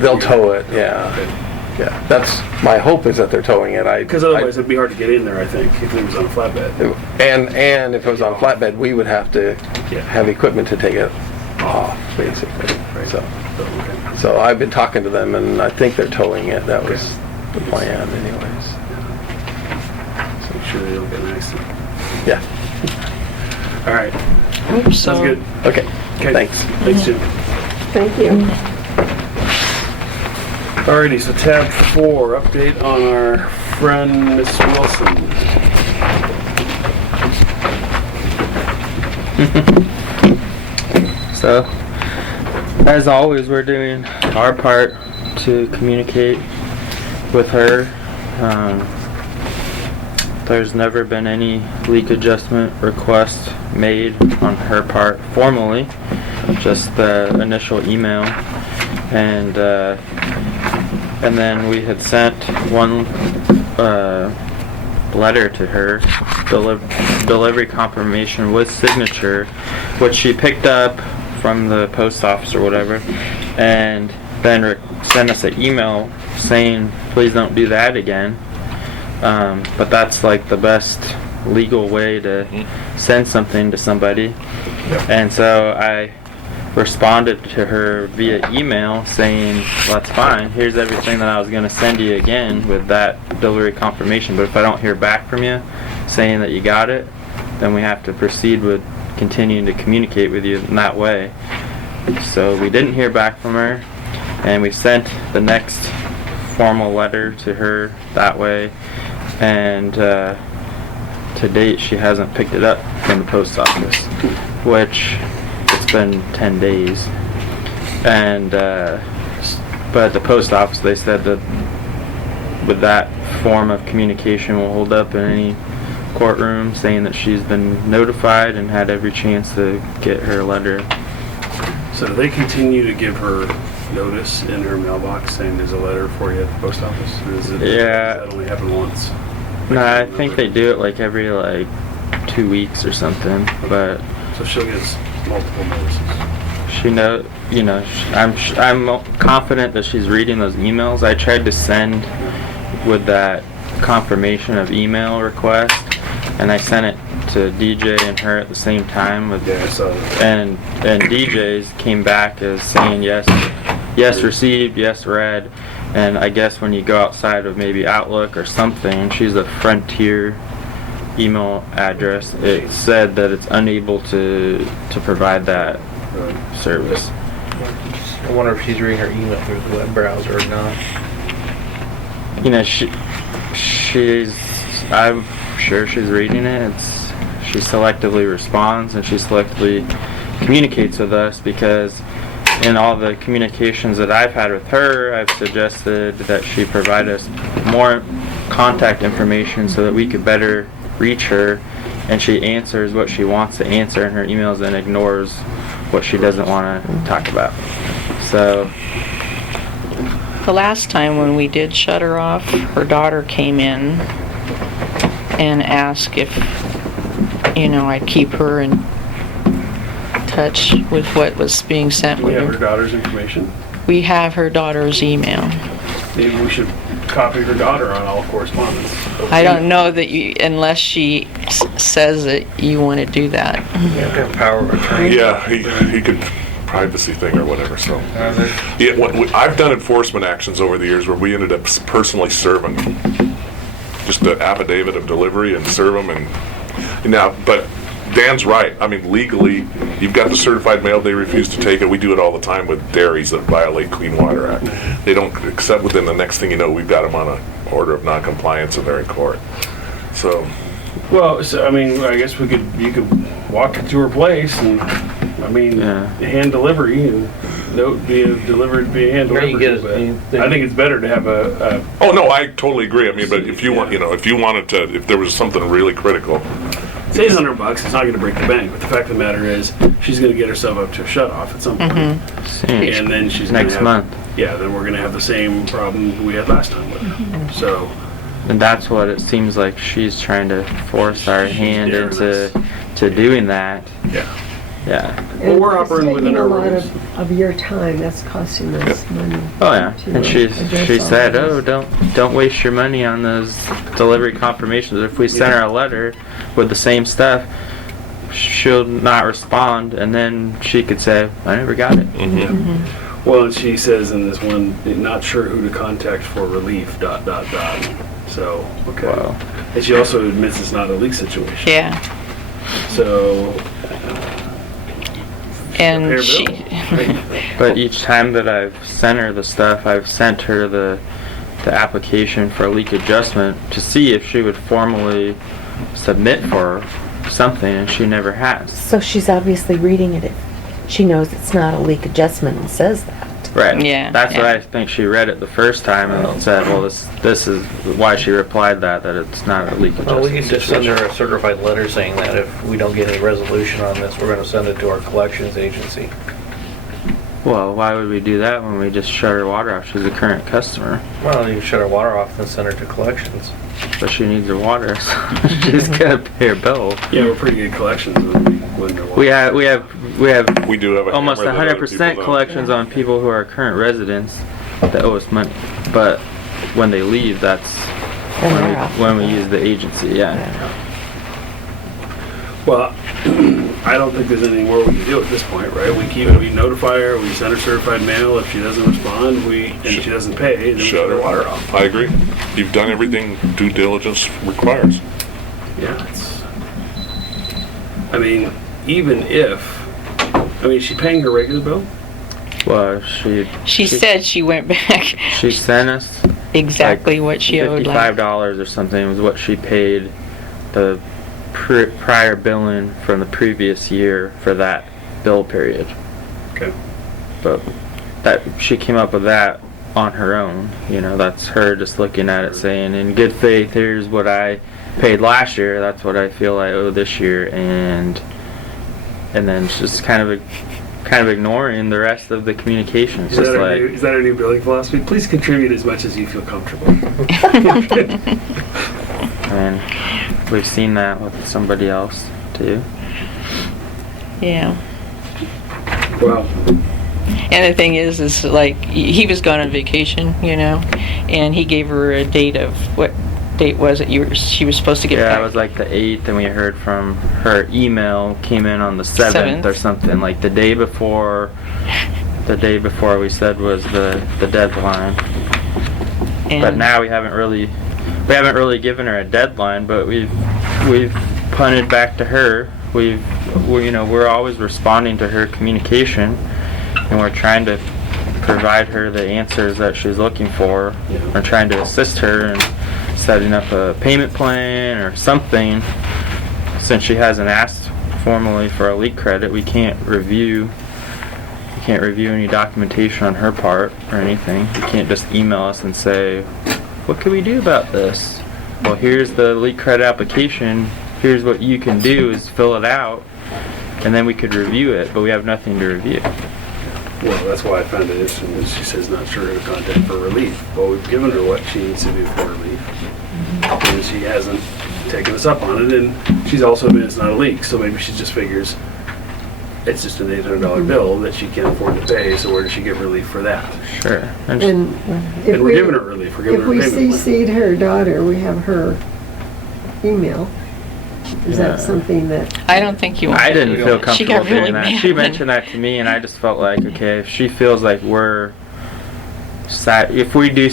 They'll tow it, yeah. Yeah, that's, my hope is that they're towing it. Because otherwise it'd be hard to get in there, I think, if it was on a flatbed. And if it was on flatbed, we would have to Yeah. have equipment to take it off, basically. So, So I've been talking to them, and I think they're towing it. That was the plan anyways. So make sure they don't get an accident. Yeah, All right, Hope so. sounds good. okay, Okay. thanks. Thanks, Jim. Thank you. Alrighty, so tab 4, update on our friend Miss Wilson. So, as always, we're doing our part to communicate with her. There's never been any leak adjustment request made on her part formally, just the initial email, and then we had sent one letter to her, delivery confirmation with signature, which she picked up from the post office or whatever, and then sent us an email saying please don't do that again. But that's like the best legal way to send something to somebody. And so I responded to her via email saying, well, that's fine, here's everything that I was going to send you again with that delivery confirmation, but if I don't hear back from you saying that you got it, then we have to proceed with continuing to communicate with you in that way. So we didn't hear back from her, and we sent the next formal letter to her that way, and to date she hasn't picked it up from the post office, which it's been 10 days. And but at the post office they said that with that form of communication will hold up in any courtroom, saying that she's been notified and had every chance to get her letter. So do they continue to give her notice in her mailbox saying there's a letter for you at the post office? Or does Yeah. does that only happen once? No, I think they do it like every 2 weeks or something, but So she'll get multiple notices. I'm confident that she's reading those emails. I tried to send with that confirmation of email request, and I sent it to DJ and her at the same time with, Yeah, I saw that. and DJ's came back as saying yes received, yes read, and I guess when you go outside of maybe Outlook or something, she's a Frontier email address, it said that it's unable to provide that service. I wonder if she's reading her email through the web browser or not. I'm sure she's reading it. She selectively responds and she selectively communicates with us, because in all the communications that I've had with her, I've suggested that she provide us more contact information so that we could better reach her, and she answers what she wants to answer in her emails and ignores what she doesn't want to talk about. So The last time when we did shut her off, her daughter came in and asked if, I'd keep her in touch with what was being sent We with have her her. daughter's information. We have her daughter's email. Maybe we should copy her daughter on all correspondence. I don't know that unless she says that you want to do that. You have to have power of attorney. Yeah, he could, privacy thing or whatever, so. Yeah, I've done enforcement actions over the years where we ended up personally serving just the affidavit of delivery and serve them, and now, but Dan's right. I mean, legally, you've got the certified mail, they refuse to take it. We do it all the time with dairies that violate Clean Water Act. They don't accept within the next thing you know, we've got them on an order of non-compliance and they're in court. So, Well, so, I mean, I guess you could walk to her place and, I mean, Yeah. hand delivery and note be delivered via hand Or you delivery. get But I think it's better to have a Oh, no, I totally agree. I mean, but if you want, if you wanted to, if there was something really critical, it's $800. It's not going to break the bank. But the fact of the matter is, she's going to get herself up to a shut off at some point, and then she's Next gonna have, month. Yeah, then we're going to have the same problem we had last time with her. So. And that's what it seems like she's trying to force our hand daring into doing that. Yeah. Yeah. And we're it's operating within taking our a lot rules. of your time. That's costing us money. Oh yeah. to And she address all said, of "Oh, this. don't waste your money on those delivery confirmations. If we send her a letter with the same stuff, she'll not respond, and then she could say, I never got it." Well, and she says in this one, not sure who to contact for relief, ... So, okay. Wow. And she also admits it's not a leak situation. Yeah. So, And pay her she, bill. But each time that I've sent her the stuff, I've sent her the application for a leak adjustment to see if she would formally submit for something, and she never has. So she's obviously reading it. She knows it's not a leak adjustment and says that. Right. Yeah, That's what yeah. I think she read it the first time and said, well, this is why she replied that it's not a leak adjustment. Well, we can just send her a certified letter saying that if we don't get any resolution on this, we're gonna send it to our collections agency. Well, why would we do that when we just shut her water off? She's a current customer, Well, you shut our water off and send her to collections. but she needs her water, so she's gonna pay her bill. Yeah, we're pretty good collections when they're We have we do have a almost hammer that other 100% people don't. collections on people who are current residents that owe us money. But when they leave, that's Then they're off. when we use the agency, yeah. Well, I don't think there's anything more we can do at this point, right? We notify her, we send her certified mail. If she doesn't respond, and she doesn't pay, then we shut her water off. I agree. You've done everything due diligence requires. Yeah, I mean, even if, is she paying her regular bill? Well, she said she went back she sent us exactly what she owed last. $55 or something was what she paid the prior billing from the previous year for that bill period. Okay. But that she came up with that on her own. That's her just looking at it saying, in good faith, here's what I paid last year. That's what I feel I owe this year, and then it's just kind of ignoring the rest of the communication. It's Is that our new billing philosophy? Please contribute as much as you feel comfortable. and we've seen that with somebody else too. Yeah. Well, And the thing is like, he was gone on vacation, and he gave her a date of, what date was it? She was supposed to get back. Yeah, it was like the 8th, and we heard from her email came in on the 7th or something, like the day before we said was the deadline. And But now we haven't really given her a deadline, but we've punted back to her. We're always responding to her communication, and we're trying to provide her the answers that she's looking for. We're trying to assist her in setting up a payment plan or something. Since she hasn't asked formally for a leak credit, we can't review any documentation on her part or anything. You can't just email us and say, what can we do about this? Well, here's the leak credit application. Here's what you can do is fill it out, and then we could review it, but we have nothing to review. well, that's why I found it interesting that she says not sure who to contact for relief. Well, we've given her what she needs to do for relief, and she hasn't taken us up on it, and she's also admitted it's not a leak, so maybe she just figures it's just an $800 bill that she can't afford to pay, so where does she get relief for that? Sure. And if And we're giving her relief, we're giving if her a we payment plan. CC'd her daughter, we have her email. Is Yeah. that something that, I don't think you want I didn't feel She comfortable got really doing that. mad. She mentioned that to me, and I just felt like, okay, if she feels like if we do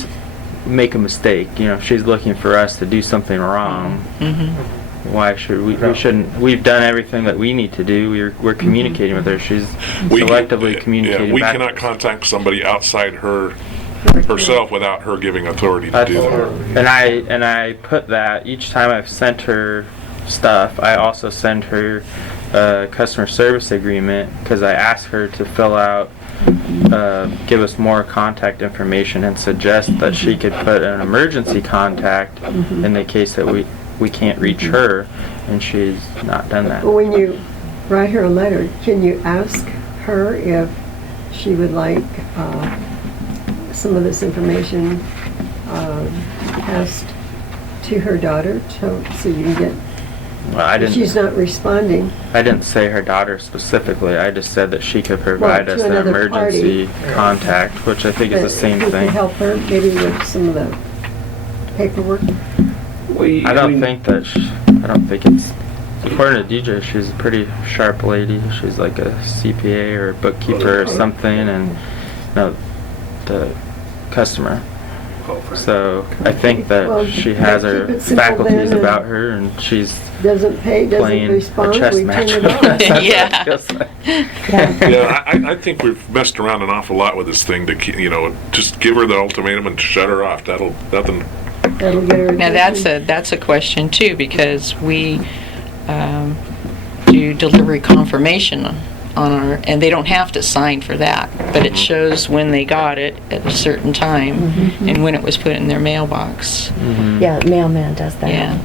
make a mistake, if she's looking for us to do something wrong, why should we? We shouldn't. We've done everything that we need to do. We're communicating with her. She's selectively communicating. We back cannot to us. contact somebody outside herself without her giving authority to do that. And I put that each time I've sent her stuff, I also send her a customer service agreement because I asked her to fill out, give us more contact information and suggest that she could put an emergency contact in the case that we can't reach her, and she's not done that. But when you write her a letter, can you ask her if she would like some of this information passed to her daughter so you can get, Well, I if she's didn't. not responding? I didn't say her daughter specifically. I just said that she could provide Well, us to an another emergency contact, which I think is the same Who could thing. help her maybe with some of the paperwork? I don't think that. I don't think it's. According to DJ, she's a pretty sharp lady. She's like a CPA or a bookkeeper or something, and no, the customer. So I think that Well, she has keep her it simple faculties then, about her, and she's Doesn't pay, doesn't playing a respond, chess we match. turn it off. That's what it Yeah. feels like. Yeah. Yeah, I think we've messed around an awful lot with this thing to keep, just give her the ultimatum and shut her off. Nothing. That'll get her Now attention. that's a question too, because we do delivery confirmation on our, and they don't have to sign for that, but it shows when they got it at a certain time and when it was put in their mailbox. Yeah, mailman does that. Yeah.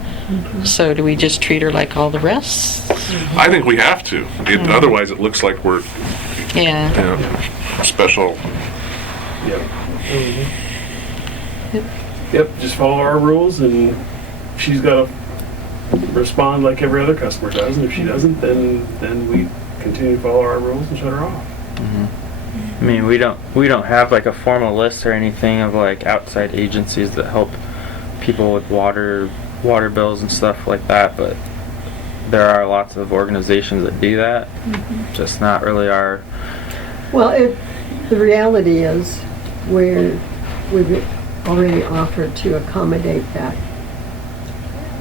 So do we just treat her like all the rest? I think we have to. Otherwise, it looks like we're Yeah. special. Yep. Yep, just follow our rules, and she's got to respond like every other customer does, and if she doesn't, then we continue to follow our rules and shut her off. I mean, we don't have like a formal list or anything of like outside agencies that help people with water bills and stuff like that, but there are lots of organizations that do that. Just not really our. Well, the reality is we've already offered to accommodate that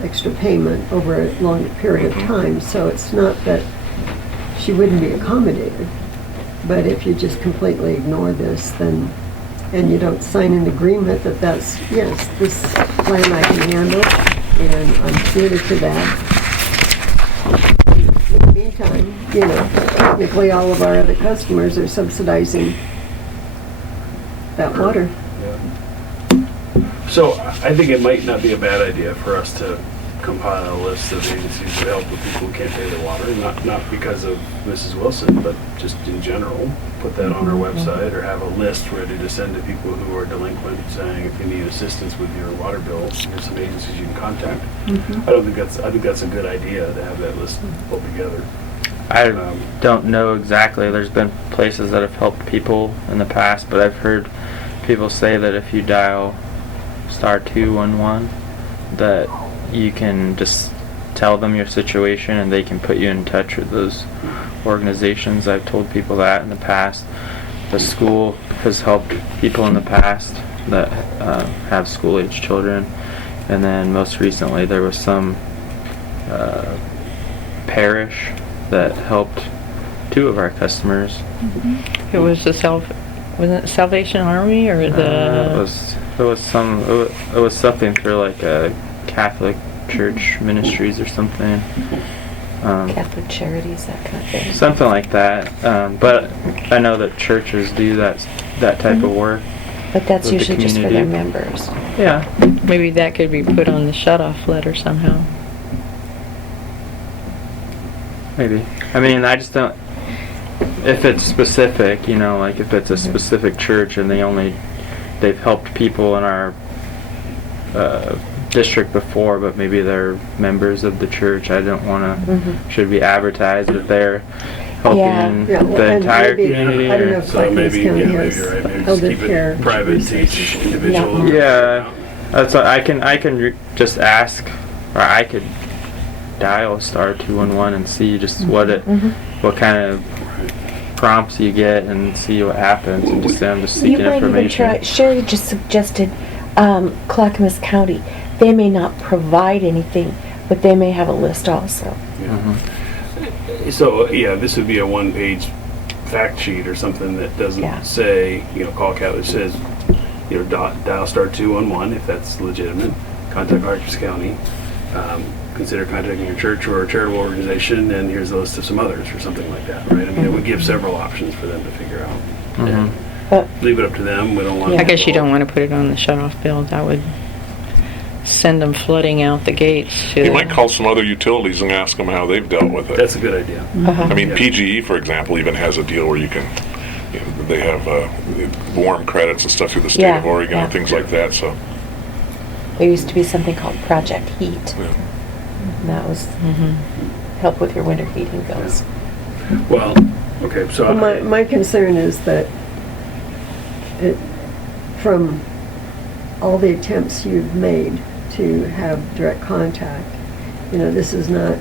extra payment over a long period of time, so it's not that she wouldn't be accommodated. But if you just completely ignore this, then, and you don't sign an agreement that's, yes, this plan I can handle, and I'm committed to that. In the meantime, technically all of our other customers are subsidizing that water. So I think it might not be a bad idea for us to compile a list of agencies that help with people who can't pay their water, not because of Mrs. Wilson, but just in general. Put that on our website, or have a list ready to send to people who are delinquent, saying if you need assistance with your water bill, here's some agencies you can contact. I think that's a good idea to have that list pulled together. I don't know exactly. There's been places that have helped people in the past, but I've heard people say that if you dial *211, that you can just tell them your situation and they can put you in touch with those organizations. I've told people that in the past. The school has helped people in the past that have school-age children, and then most recently there was some parish that helped two of our customers. It was wasn't it Salvation Army or the? It was something for like a Catholic church ministries or something. Catholic charities, that kind of thing. Something like that. But I know that churches do that type of work. But that's with the usually just for their community. members. Yeah. Maybe that could be put on the shut-off letter somehow. Maybe. I mean, I just don't. If it's specific, like if it's a specific church and they've helped people in our district before, but maybe they're members of the church. I don't want to. Should be advertised that they're helping Yeah, well, the and entire maybe- community. I don't know or- if So Clackamas maybe, County maybe has you're right. Maybe just elder keep care it private to research. each individual. Yeah, that's what I can just ask, or I could dial *211 and see just what kind of prompts you get and see what happens, and just say I'm just You seeking might even information. try, Sherry just suggested Clackamas County. They may not provide anything, but they may have a list also. So, yeah, this would be a one-page fact sheet or something that doesn't Yeah. say, call Cal. It says, dial *211 if that's legitimate. Contact Harkins County. consider contacting your church or a charitable organization, and here's a list of some others, or something like that, right? I mean, it would give several options for them to figure out. And But leave it up to them, we don't want. I guess you don't want to put it on the shut-off bill. That would send them flooding out the gates. You might call some other utilities and ask them how they've dealt with it. That's a good idea. I mean, Yeah. PGE, for example, even has a deal where you can, they have warm credits and stuff through the state Yeah, of Oregon yeah. and things like that, so. there used to be something called Project Heat. Yeah. And that was help with your winter heating bills. Well, okay, so. Well, my concern is that from all the attempts you've made to have direct contact, this is not,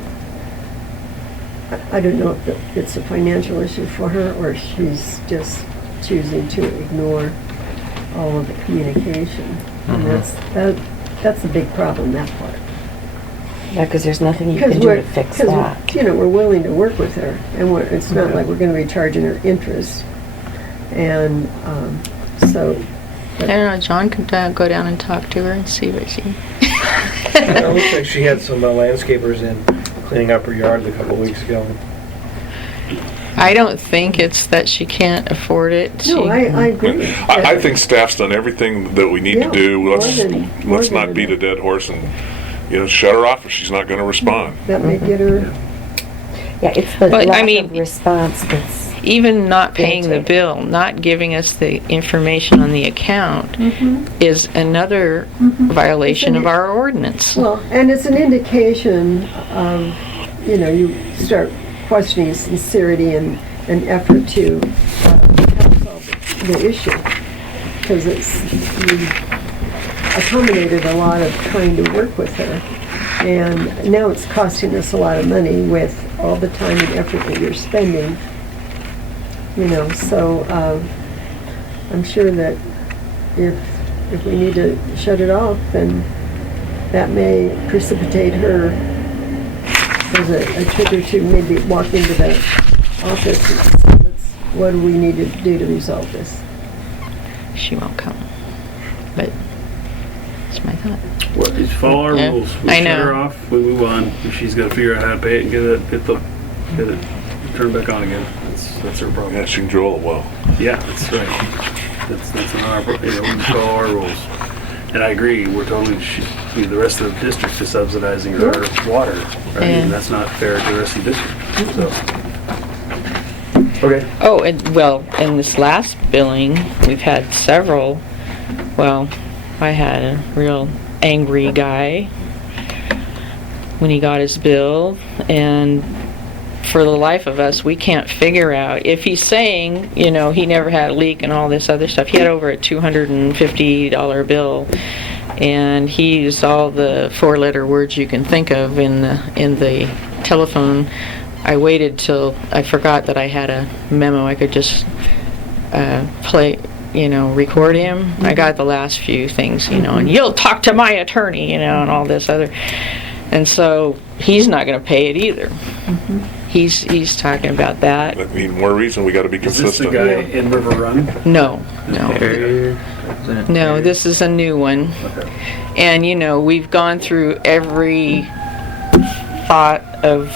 I don't know if it's a financial issue for her or she's just choosing to ignore all of the communication. And that's the big problem, that part. Yeah, because there's nothing you can do to fix that. We're willing to work with her, and it's not like we're going to be charging her interest. And so. I don't know, John could go down and talk to her and see what she... It looks like she had some landscapers in cleaning up her yard a couple weeks ago. I don't think it's that she can't afford it. No, I agree. I think staff's done everything that we need Yeah, to do. more Let's than not beat a enough. dead horse and, shut her off if she's not gonna respond. That may get her. Yeah, it's the But, I lack mean- of response that's, Even not paying the Irritating. bill, not giving us the information on the account is another violation of our ordinance. Well, and it's an indication of, you start questioning sincerity and effort to help solve the issue. Because you accommodated a lot of trying to work with her. And now it's costing us a lot of money with all the time and effort that you're spending. So I'm sure that if we need to shut it off, then that may precipitate her as a trigger to maybe walk into the office and say, what do we need to do to resolve this? She won't come. But it's my thought. Well, just follow our Yeah, rules. We I shut know. her off, we move on. If she's got to figure out how to pay it and get it turned back on again, that's her problem. Yeah, she can drill it well. Yeah, that's right. That's not our problem. We just follow our rules. And I agree, we're totally, the rest of the district is subsidizing her water, right? Yeah. And that's not fair to the rest of the district, so. Okay. Oh, and well, in this last billing, we've had several, well, I had a real angry guy when he got his bill, and for the life of us, we can't figure out if he's saying, he never had a leak and all this other stuff. He had over a $250 bill, and he used all the four-letter words you can think of in the telephone. I waited till I forgot that I had a memo. I could just record him. I got the last few things, and you'll talk to my attorney, and all this other. And so he's not going to pay it either. He's talking about that. I mean, more reason we gotta be Is this the consistent. guy in River Run? No. Isn't No, it? this is a new one. Okay. And, we've gone through every thought of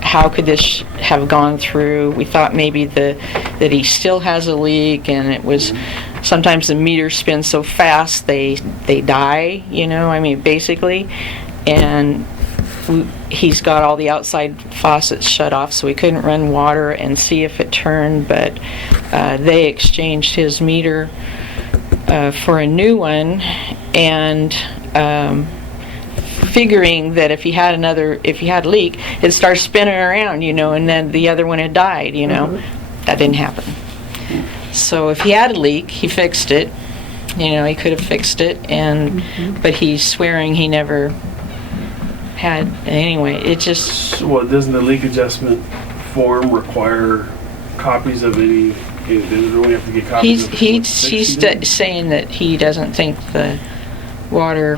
how could this have gone through. We thought maybe that he still has a leak, and it was sometimes the meters spin so fast they die, basically. And he's got all the outside faucets shut off, so we couldn't run water and see if it turned, but they exchanged his meter for a new one, and figuring that if he had a leak, it'd start spinning around, and then the other one had died, That didn't happen. So if he had a leak, he fixed it. He could have fixed it, but he's swearing he never had. Anyway, it just. Well, doesn't the leak adjustment form require copies of any? Do we have to get copies? He's saying that he doesn't think the water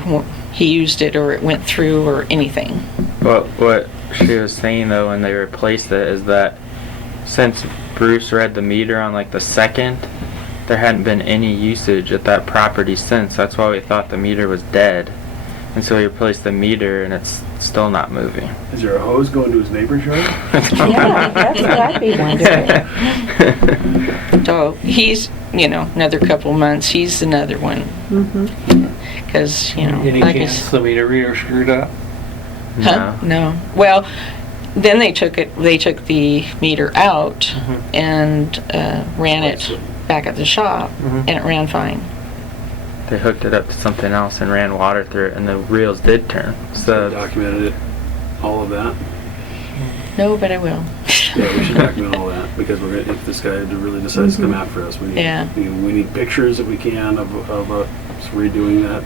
he used it or it went through or anything. What she was saying though when they replaced it is that since Bruce read the meter on like the 2nd, there hadn't been any usage at that property since. That's why we thought the meter was dead. And so he replaced the meter, and it's still not moving. Is there a hose going to his neighbor's yard? Yeah, that's what I'd be wondering. So he's, another couple months, he's another one. Because, Any like I chance the meter reader screwed up? Huh? No. Well, then they took the meter out and ran it back at the shop, and it ran fine. They hooked it up to something else and ran water through it, and the reels did turn. So Documented it, all of that. No, but I will. Yeah, we should document all that, because if this guy really decides to come after us, we need pictures if we can of us redoing that,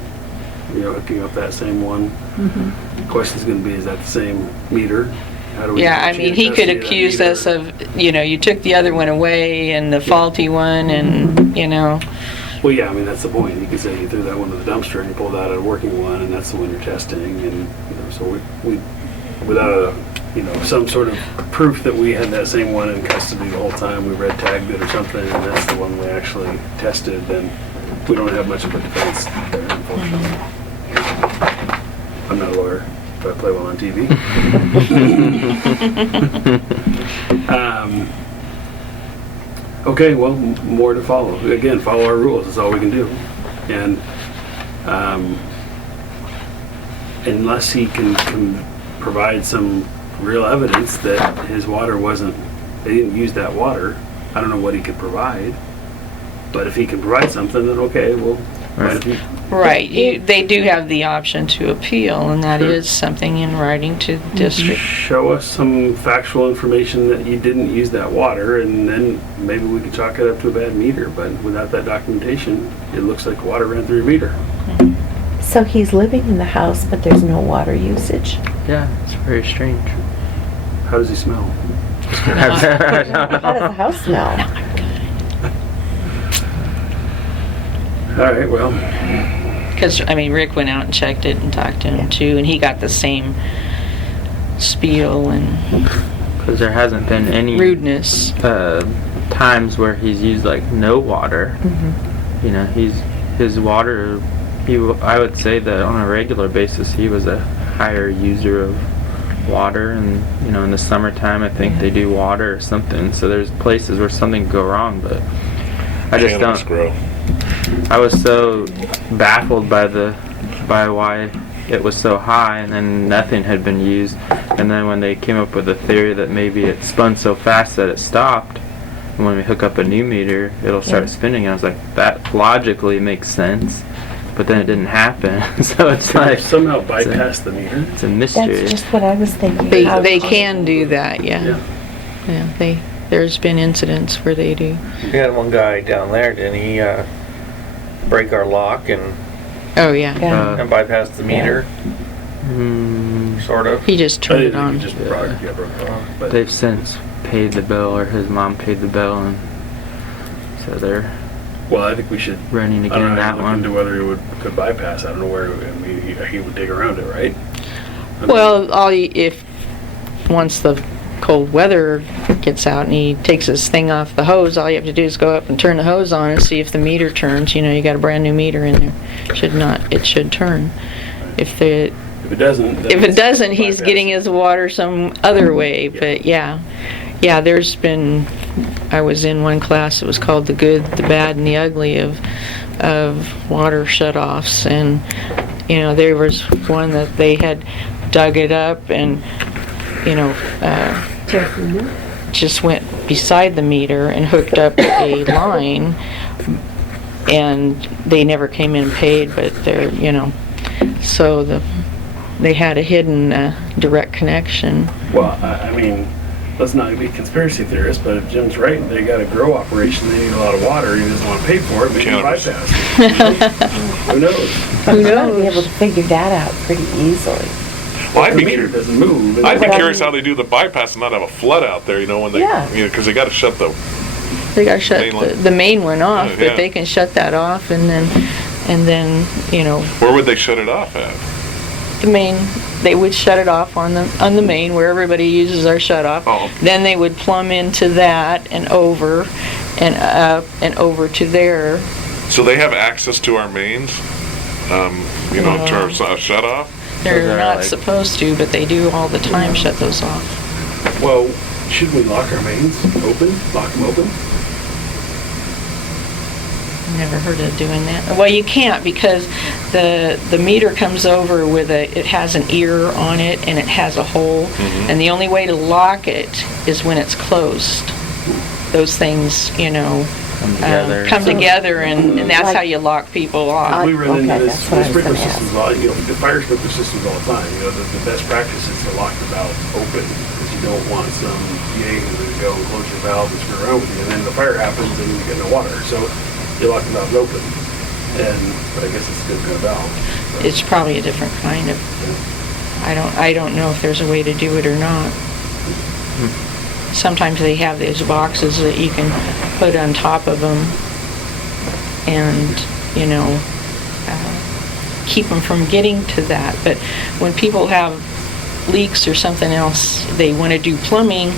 hooking up that same one. The question's gonna be, is that the same meter? How do we? Yeah, I mean, he could accuse us of, you took the other one away and the faulty one, and, Well, yeah, I mean, that's the point. You could say you threw that one to the dumpster and you pulled out a working one, and that's the one you're testing, and, so we without some sort of proof that we had that same one in custody the whole time, we red tagged it or something, and that's the one we actually tested, then we don't have much of a defense there, unfortunately. I'm not a lawyer, but I play one on TV. Okay, well, more to follow. Again, follow our rules, that's all we can do. And unless he can provide some real evidence that his water they didn't use that water, I don't know what he could provide. But if he can provide something, then okay, well, Right. They do have the option to appeal, and that is something in writing to the district. show us some factual information that you didn't use that water, and then maybe we could chalk it up to a bad meter. But without that documentation, it looks like water ran through your meter. So he's living in the house, but there's no water usage. yeah, it's very strange. How does he smell? How does the house smell? All right, well, Because, Rick went out and checked it and talked to him too, and he got the same spiel and Because there hasn't been any rudeness. times where he's used like no water. His water. I would say that on a regular basis he was a higher user of water, and in the summertime I think they do water or something. So there's places where something could go wrong, but I just Cannabis don't. grow. I was so baffled by why it was so high, and then nothing had been used. And then when they came up with the theory that maybe it spun so fast that it stopped, and when we hook up a new meter, it'll start spinning. And I was like, that logically makes sense, but then it didn't happen. So it's can like we somehow bypass the meter? it's a mystery. That's just what I was thinking. They can do that, Yeah. There's been incidents where they do. We had one guy down there, didn't he, break our lock and Oh, yeah. Yeah. bypass the meter, sort of? He just I turned it didn't think on. it just broke it off, but They've since paid the bill, or his mom paid the bill, and so they're well, I think we should. running I don't again know, that look one. into whether could bypass. I don't know where he would dig around it, right? Well, once the cold weather gets out and he takes his thing off the hose, all you have to do is go up and turn the hose on and see if the meter turns. You got a brand new meter in there. It should turn. If it doesn't, he's getting his water some other way. But yeah, there's been. I was in one class. It was called the good, the bad, and the ugly of water shutoffs, and there was one that they had dug it up and just went beside the meter and hooked up a line, and they never came in and paid, but so they had a hidden direct connection. Well, I mean, let's not be conspiracy theorists, but if Jim's right, they got a grow operation, they need a lot of water, he doesn't want to pay for it, maybe Cannabis. bypass it. Who knows? Who knows? Be able to figure that out pretty easily. Well, I'd The be meter curious. doesn't move. I'd be curious how they do the bypass and not have a flood out there. When they, Yeah. because they got to shut the. They got to shut Main line. the main one off, Yeah. but they can shut that off, and then Where would they shut it off at? the main. They would shut it off on the main where everybody uses our shut off. Oh. Then they would plumb into that and over, and up and over to there. So they have access to our mains. You know, turn shut off. They're They're not like- supposed to, but they do all the time shut those off. Well, should we lock our mains open? Lock them open? Never heard of doing that. Well, you can't because the meter comes over with it has an ear on it and it has a hole. And the only way to lock it is when it's closed. Those things, come together and that's how you lock people off. We run into Okay, this that's what I with was sprinkler gonna systems, the fire sprinkler systems all the time. The best practice is to lock the valve open because you don't want some yang to go and close your valve and screw around with you. And then the fire happens and you get no water. So you lock the valve open. But I guess it's a good kind of valve. So. It's probably a different kind of, I don't know if there's a way to do it or not. Sometimes they have those boxes that you can put on top of them and, keep them from getting to that. But when people have leaks or something else, they want to do plumbing,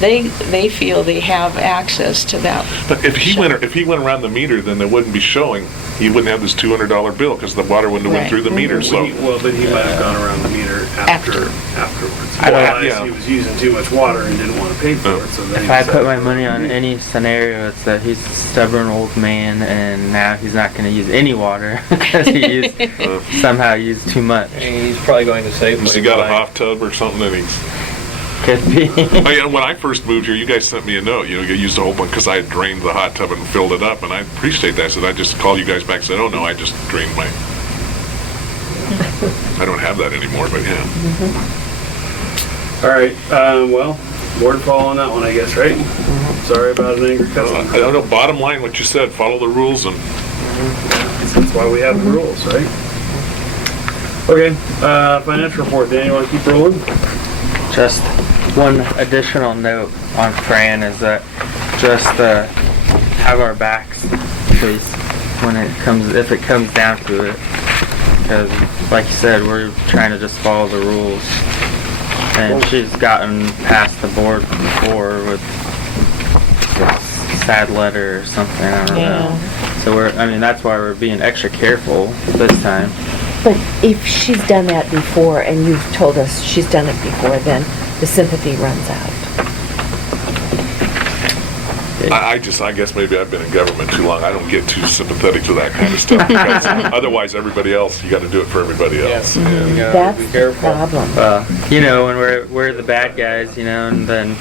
they feel they have access to that. But if he went around the meter, then they wouldn't be showing. He wouldn't have this $200 bill because the water wouldn't have went Right. through the meter. So Then he might have gone around the meter afterwards. He I don't- realized yeah. he was using too much water and didn't want to pay for it. So then If I put my money on any scenario, it's that he's a stubborn old man, and now he's not going to use any water because he somehow used too much. He's probably going to save he money. got a by- hot tub or something, and he's. Could be. When I first moved here, you guys sent me a note. You used a whole bunch because I had drained the hot tub and filled it up, and I appreciate that. I said I just called you guys back and said, "Oh no, I just drained my." I don't have that anymore, but yeah. All right. Well, more to follow on that one, I guess, right? Sorry about an angry customer. I don't know. Bottom line, what you said, follow the rules, and That's why we have the rules, right? Okay. Financial report. Dan, you want to keep rolling? Just one additional note on Fran is that just have our backs, please, if it comes down to it. Because, like you said, we're trying to just follow the rules. And she's gotten past the board before with this sad letter or something, I don't know. So that's why we're being extra careful this time. But if she's done that before and you've told us she's done it before, then the sympathy runs out. I guess maybe I've been in government too long. I don't get too sympathetic to that kind of stuff. Because otherwise, everybody else, you got to do it for everybody else. Yes, you gotta That's be the careful. problem. When we're the bad guys, and then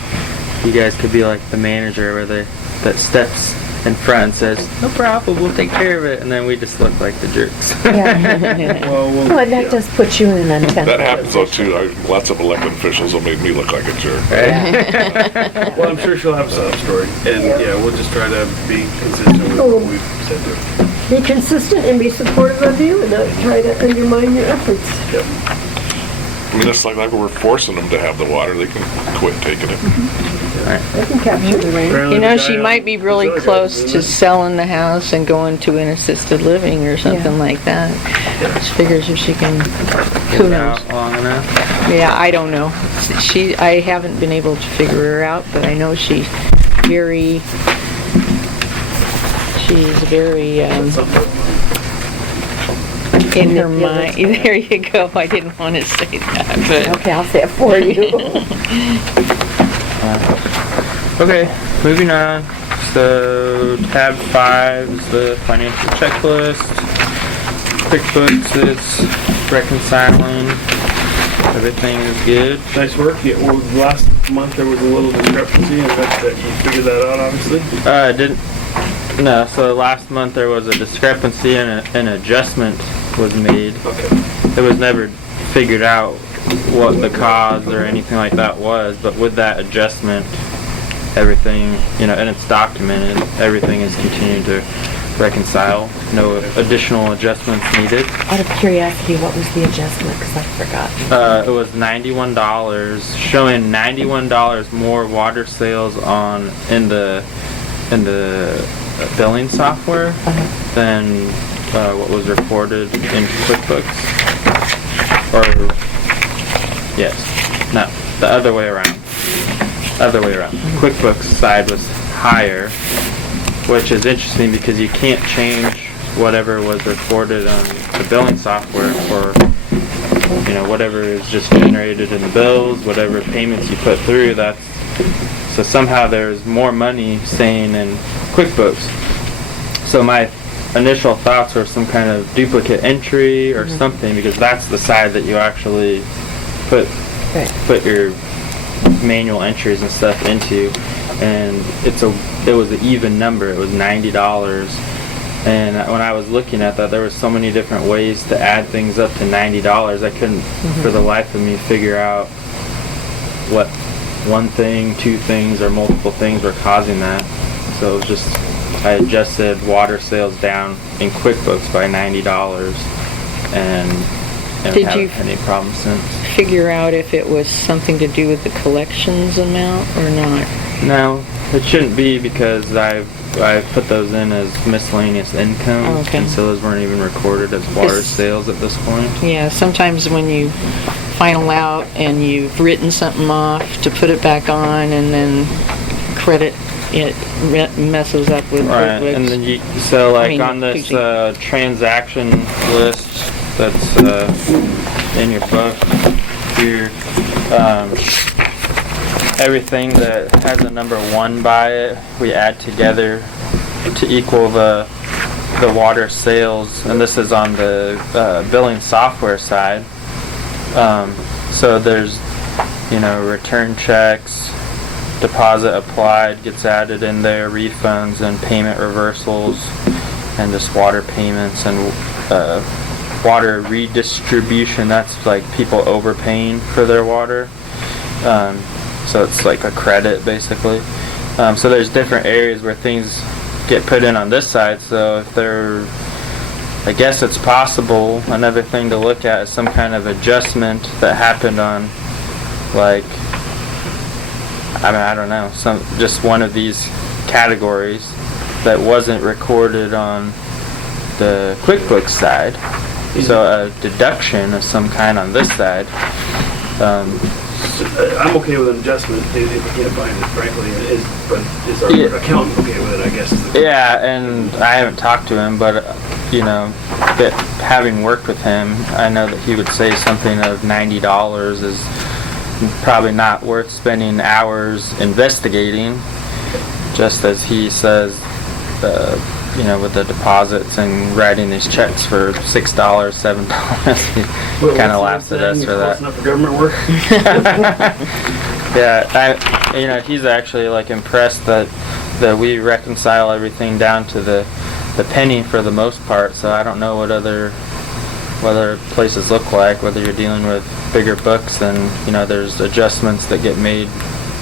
you guys could be like the manager that steps in front and says, "No problem, we'll take care of it," and then we just look like the jerks. Yeah. Well, Well, and that does put you in an untenable That happens though position. too. Lots of elected officials will make me look like a jerk. well, I'm sure she'll have a sob story. And we'll just try to be consistent with what we've said to her. Be consistent and be supportive of you and not try to undermine your efforts. Yep. I mean, it's like we're forcing them to have the water. They can quit taking it. They can capture the rain. Apparently She the guy might be on really the other close guy's to doing selling the house and going to an assisted living or something like that. She figures if she can, who knows? Out long enough. Yeah, I don't know. I haven't been able to figure her out, but I know she's very in her mind. There you go. I didn't want to say that, but Okay, I'll say it for you. Okay, moving on. So tab 5 is the financial checklist. QuickBooks is reconciling. Everything is good. Nice work. Yeah, well, last month there was a little discrepancy, and that you figured that out, obviously. Didn't. No, so last month there was a discrepancy and an adjustment was made. Okay. It was never figured out what the cause or anything like that was, but with that adjustment, everything, and it's documented, everything is continuing to reconcile. No additional adjustments needed. Out of curiosity, what was the adjustment? Because I forgot. It was $91, showing $91 more water sales in the billing software than what was reported in QuickBooks. Or yes, no, the other way around. QuickBooks side was higher, which is interesting because you can't change whatever was recorded on the billing software for, you know, whatever is just generated in the bills, whatever payments you put through, so somehow there's more money staying in QuickBooks. So my initial thoughts were some kind of duplicate entry or something, because that's the side that you actually put your manual entries and stuff into, and it was an even number. It was $90, and when I was looking at that, there was so many different ways to add things up to $90. I couldn't for the life of me figure out what one thing, two things, or multiple things were causing that. So it was just, I adjusted water sales down in QuickBooks by $90, and Did haven't you had any problems since. figure out if it was something to do with the collections amount or not? No, it shouldn't be, because I put those in as miscellaneous income, Oh, okay. and so those weren't even recorded as water This- sales at this point. Yeah, sometimes when you final out and you've written something off to put it back on and then credit, it messes up with Right, QuickBooks. and then so like mean, on this usually- transaction list that's in your book here, everything that has a number 1 by it, we add together to equal the water sales, and this is on the billing software side. So there's, you know, return checks, deposit applied gets added in there, refunds and payment reversals, and just water payments and water redistribution. That's like people overpaying for their water. So it's like a credit basically. So there's different areas where things get put in on this side. So if they're, I guess it's possible, another thing to look at is some kind of adjustment that happened on, like, I don't know, just one of these categories that wasn't recorded on the QuickBooks side. So a deduction of some kind on this side. I'm okay with an adjustment if we can't find it, frankly, but is our Yeah. accountant okay with it, I guess? Is the Yeah, and I haven't talked to him, but you know, that having worked with him, I know that he would say something of $90 is probably not worth spending hours investigating, just as he says, you know, with the deposits and writing these checks for $6, $7. He kind of laughs at us for that. Close enough for government work? Yeah, you know, he's actually like impressed that we reconcile everything down to the penny for the most part. So I don't know what other places look like, whether you're dealing with bigger books, and you know, there's adjustments that get made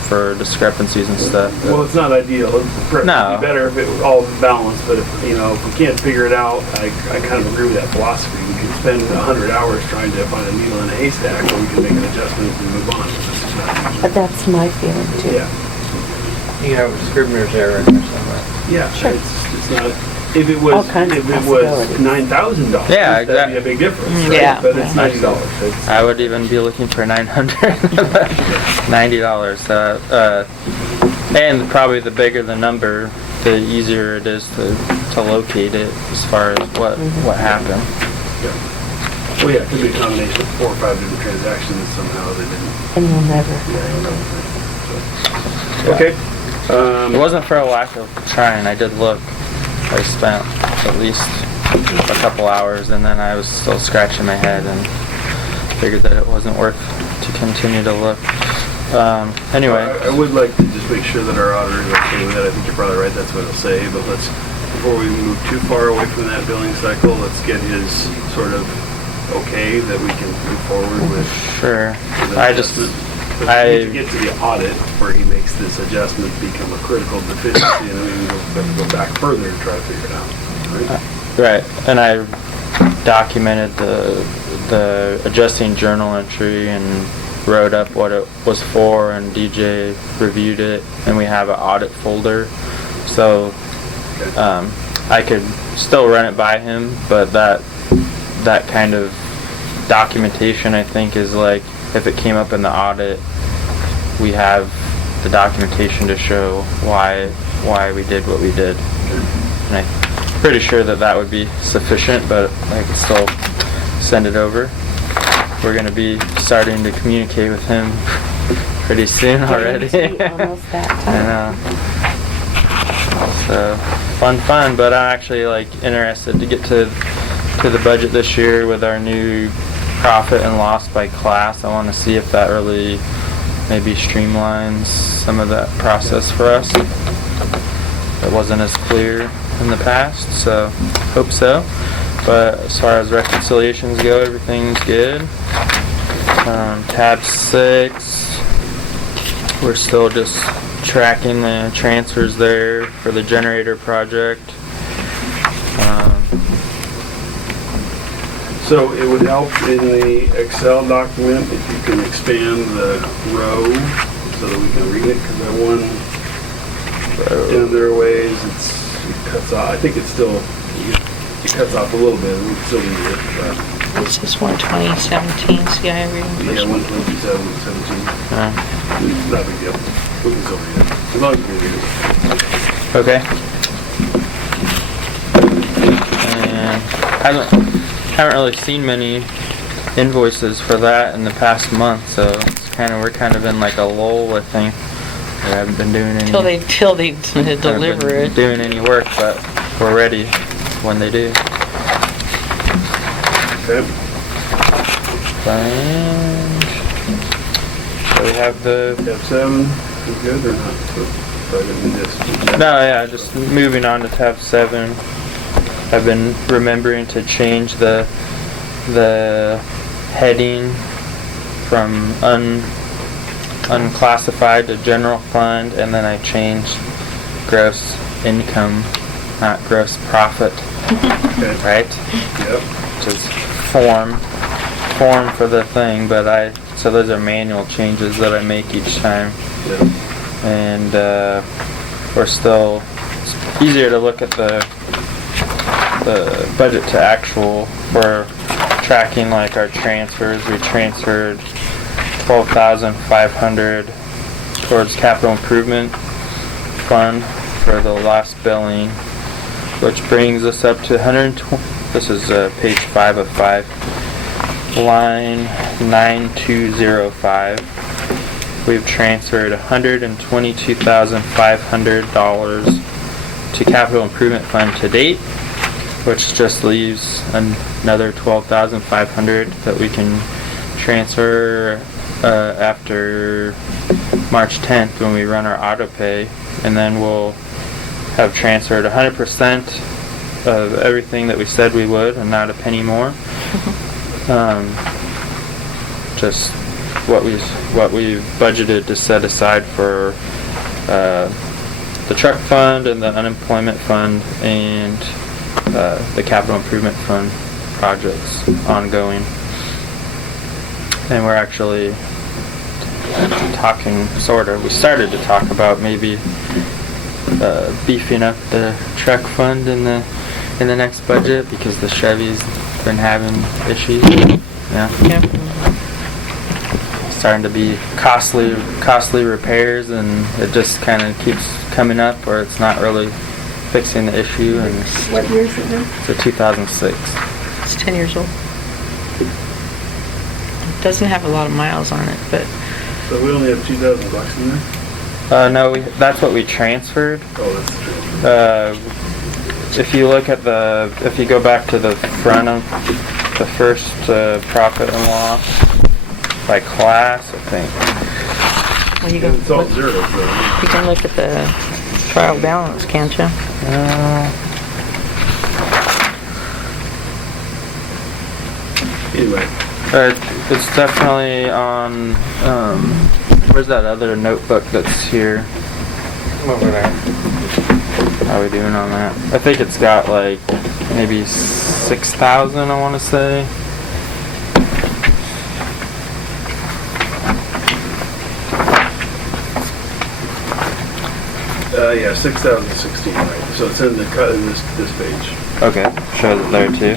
for discrepancies and stuff. Well, it's not ideal. It'd No. be better if it was all balanced, but if, you know, if we can't figure it out, I kind of agree with that philosophy. We can spend 100 hours trying to find a needle in a haystack, or we can make an adjustment and move on. It's just not- That's my feeling too. Yeah. You have a Scribner's error in there somewhere. Yeah, Sure. it's not, if it All was, kinds of if it was possibilities. $9,000, Yeah, that'd be exactly. a big difference, right? Yeah. But it's $90. It's- I would even be looking for $90. And probably the bigger the number, the easier it is to locate it as far as what happened. Well, yeah, it could be a combination of 4 or 5 different transactions somehow that didn't. And we'll never. Okay. It wasn't for a lack of trying. I did look. I spent at least a couple hours, and then I was still scratching my head and figured that it wasn't worth to continue to look. Anyway. I would like to just make sure that our auditor is okay with that. I think you're probably right, that's what he'll say, but before we move too far away from that billing cycle, let's get his sort of okay that we can move forward with. Sure. with I an just, adjustment. But we need to get to the audit where he makes this adjustment become a critical deficiency, and then we have to go back further to try to figure it out. Right? right, and I documented the adjusting journal entry and wrote up what it was for, and DJ reviewed it, and we have an audit folder. So I could still run it by him, but that kind of documentation, I think, is like, if it came up in the audit, we have the documentation to show why we did what we did. And pretty sure that that would be sufficient, but I could still send it over. We're gonna be starting to communicate with him pretty soon already. Getting to be almost that I time. know. So fun, but I'm actually like interested to get to the budget this year with our new profit and loss by class. I want to see if that really maybe streamlines some of that process for us. It wasn't as clear in the past, so hope so. But as far as reconciliations go, everything's good. Tab 6, we're still just tracking the transfers there for the generator project. So it would help in the Excel document if you can expand the row so that we can read it, because that one, in other ways, it cuts off. I think it's still, it cuts off a little bit, we can still read it. But This is 12017 CI reading. yeah, 127, 17. Not a big deal. We can still read it, as long as we can read it. Okay. And haven't really seen many invoices for that in the past month, so it's we're kind of in like a lull, I think. We haven't been doing any. Till they deliver it. Doing any work, but we're ready when they do. Okay. And so we have the. Tab 7, is good or not? So I didn't miss. No, yeah, just moving on to tab 7. I've been remembering to change the heading from unclassified to general fund, and then I changed gross income, not gross profit. Okay. Right? Yep. Which is form for the thing, but so those are manual changes that I make each time. Yep. And it's easier to look at the budget to actual for tracking like our transfers. We transferred $12,500 towards capital improvement fund for the last billing, which brings us up to 120. This is page 5 of 5, line 9205. We've transferred $122,500 to capital improvement fund to date, which just leaves another $12,500 that we can transfer after March 10th when we run our auto pay, and then we'll have transferred 100% of everything that we said we would, and not a penny more. Just what we budgeted to set aside for the truck fund and the unemployment fund and the capital improvement fund projects ongoing. And we're actually talking, we started to talk about maybe beefing up the truck fund in the next budget, because the Chevy's been having issues. Yeah. Starting to be costly repairs, and it just kind of keeps coming up where it's not really fixing the issue. And What year is it now? it's a 2006. It's 10 years old. It doesn't have a lot of miles on it, but So we only have $2,000 in there? No, that's what we transferred. Oh, that's true. If you look at if you go back to the front of the first profit and loss by class, I think. well, you It's all can zeros though. you can look at the trial balance, can't you? Anyway, It's definitely on. Where's that other notebook that's here? Over there. How are we doing on that? I think it's got like maybe 6,000, I want to say. yeah, 6,016, right? So it's in the cut in this page. Okay, shows it there too.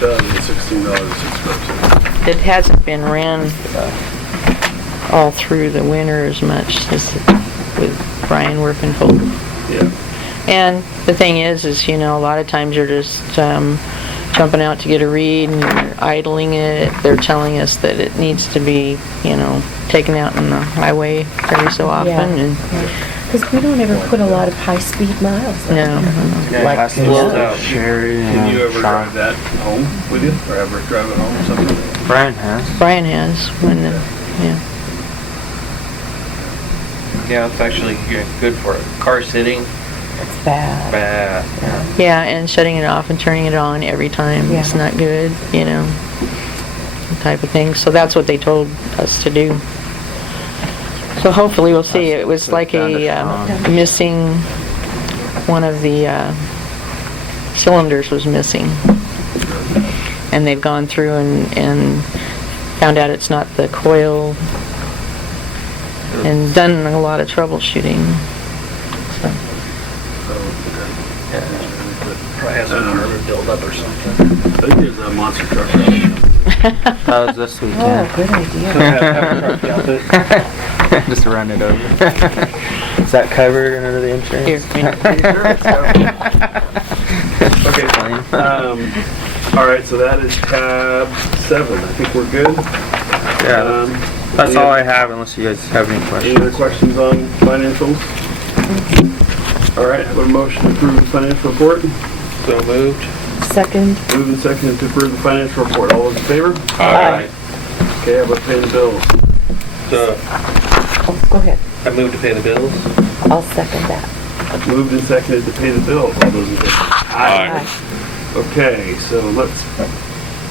$6,016.06. It hasn't been ran all through the winter as much as with Brian working full. Yeah. And the thing is, you know, a lot of times you're just jumping out to get a read and you're idling it. They're telling us that it needs to be, you know, taken out on the highway every so often. Yeah. And Because we don't ever put a lot of high-speed miles. on no. there. Like, Sherry Can and you ever Sean. drive that home with you, or ever drive it home or something? Brian has. Brian has when yeah. Yeah, it's actually good for it. Car sitting, it's bad. bad. Yeah, and shutting it off and turning it on every time Yeah. is not good, you know, type of thing. So that's what they told us to do. So hopefully we'll see. It was like a missing, one of the cylinders was missing. And they've gone through and found out it's not the coil and done a lot of troubleshooting. So. Probably has a carbon buildup or something. I think there's a monster truck out That was this Oh, weekend. good idea. Just run it over. Is that covered under the insurance? Here, Okay, all right, so that is tab 7. I think we're good. Yeah, that's all I have unless you guys have any Any other questions. questions on financials? All right, have a motion to approve the financial report. So moved. Second. Moved and seconded to approve the financial report. All those in favor? Aye. Okay, how about paying the bills? So Oh, go ahead. I moved to pay the bills. I'll second that. Moved and seconded to pay the bills. All those in favor? Aye. Okay, so let's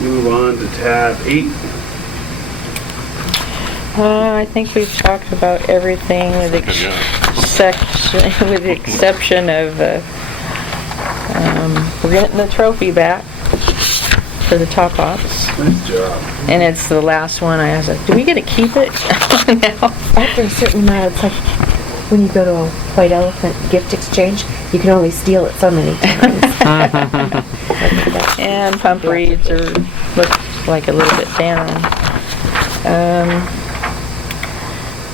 move on to tab 8. I think we've talked about everything with with the exception of we're getting the trophy back for the top ops, Nice job. and it's the last one. I was like, do we get to keep it now? After a certain amount, it's like when you go to a White Elephant gift exchange, you can only steal it so many times. And pump reeds look like a little bit down.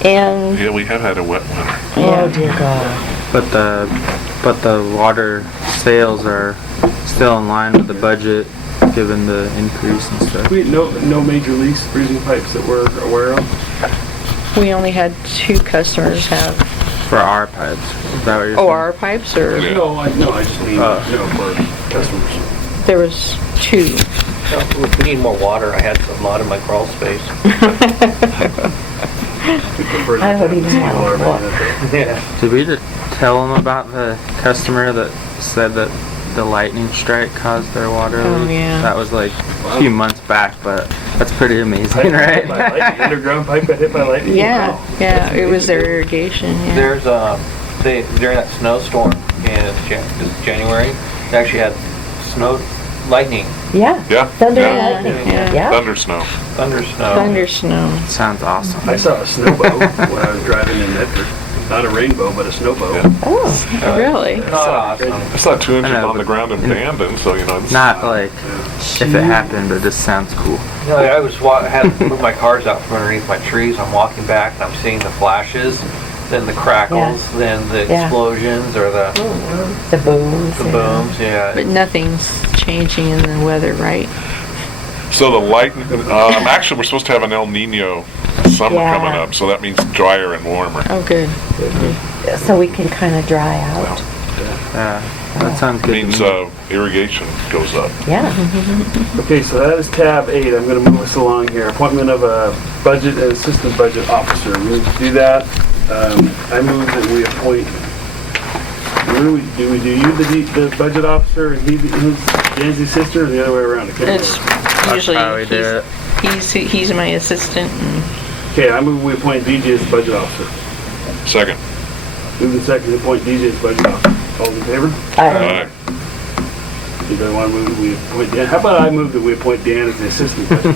And Yeah, we have had a wet winter. Oh, dear God. But the water sales are still in line with the budget, given the increase and stuff. We had no major leaks, freezing pipes that we're aware of. we only had 2 customers have. For our pipes. Is that what you're Oh, saying? our pipes, or Yeah. No, I just mean, for customers. there was 2. We need more water. I had a lot in my crawl space. We prefer I don't even have know what. Yeah. Did we just tell them about the customer that said that the lightning strike caused their water Oh, leak? yeah. That was like a few months back, but that's pretty amazing, right? Underground pipe got hit by lightning? Yeah, Wow. yeah, That's it was amazing. their irrigation, yeah. There's during that snowstorm in January, they actually had lightning, Yeah. Yeah. Thunder and Yeah. lightning. Yeah. Yeah. Thunder snow. thunder snow. Thunder snow. Sounds awesome. I saw a snowboat when I was driving in Medford. Not a rainbow, but a snowboat. Yeah. Oh. Really? Not awesome. I saw 2 inches I know, on the but- ground abandoned, so you know. It's, Not like if it happened, but it just sounds cool. You know, I had to move my cars out from underneath my trees. I'm walking back and I'm seeing the flashes, then the crackles, then the Yeah. explosions or the The booms. yeah. booms. Yeah. But nothing's changing in the weather, right? So the lightning, actually, we're supposed to have an El Nino summer Yeah. coming up, so that means drier and warmer. Oh, good. So we can kind of dry out. That sounds It good. means to me. irrigation goes up. Yeah. Okay, so that is tab 8. I'm going to move us along here. Appointment of a budget and assistant budget officer. We do that. I move that we appoint. What do we do? We do you the budget officer and Dan's the assistant, or the other way around? I can't It's remember. usually, how we do he's my assistant, and Okay, I move we appoint DJ as budget officer. Second. Move the second to appoint DJ as budget officer. All in favor? Aye. Aye. Anybody want to move that we appoint Dan? How about I move that we appoint Dan as the assistant budget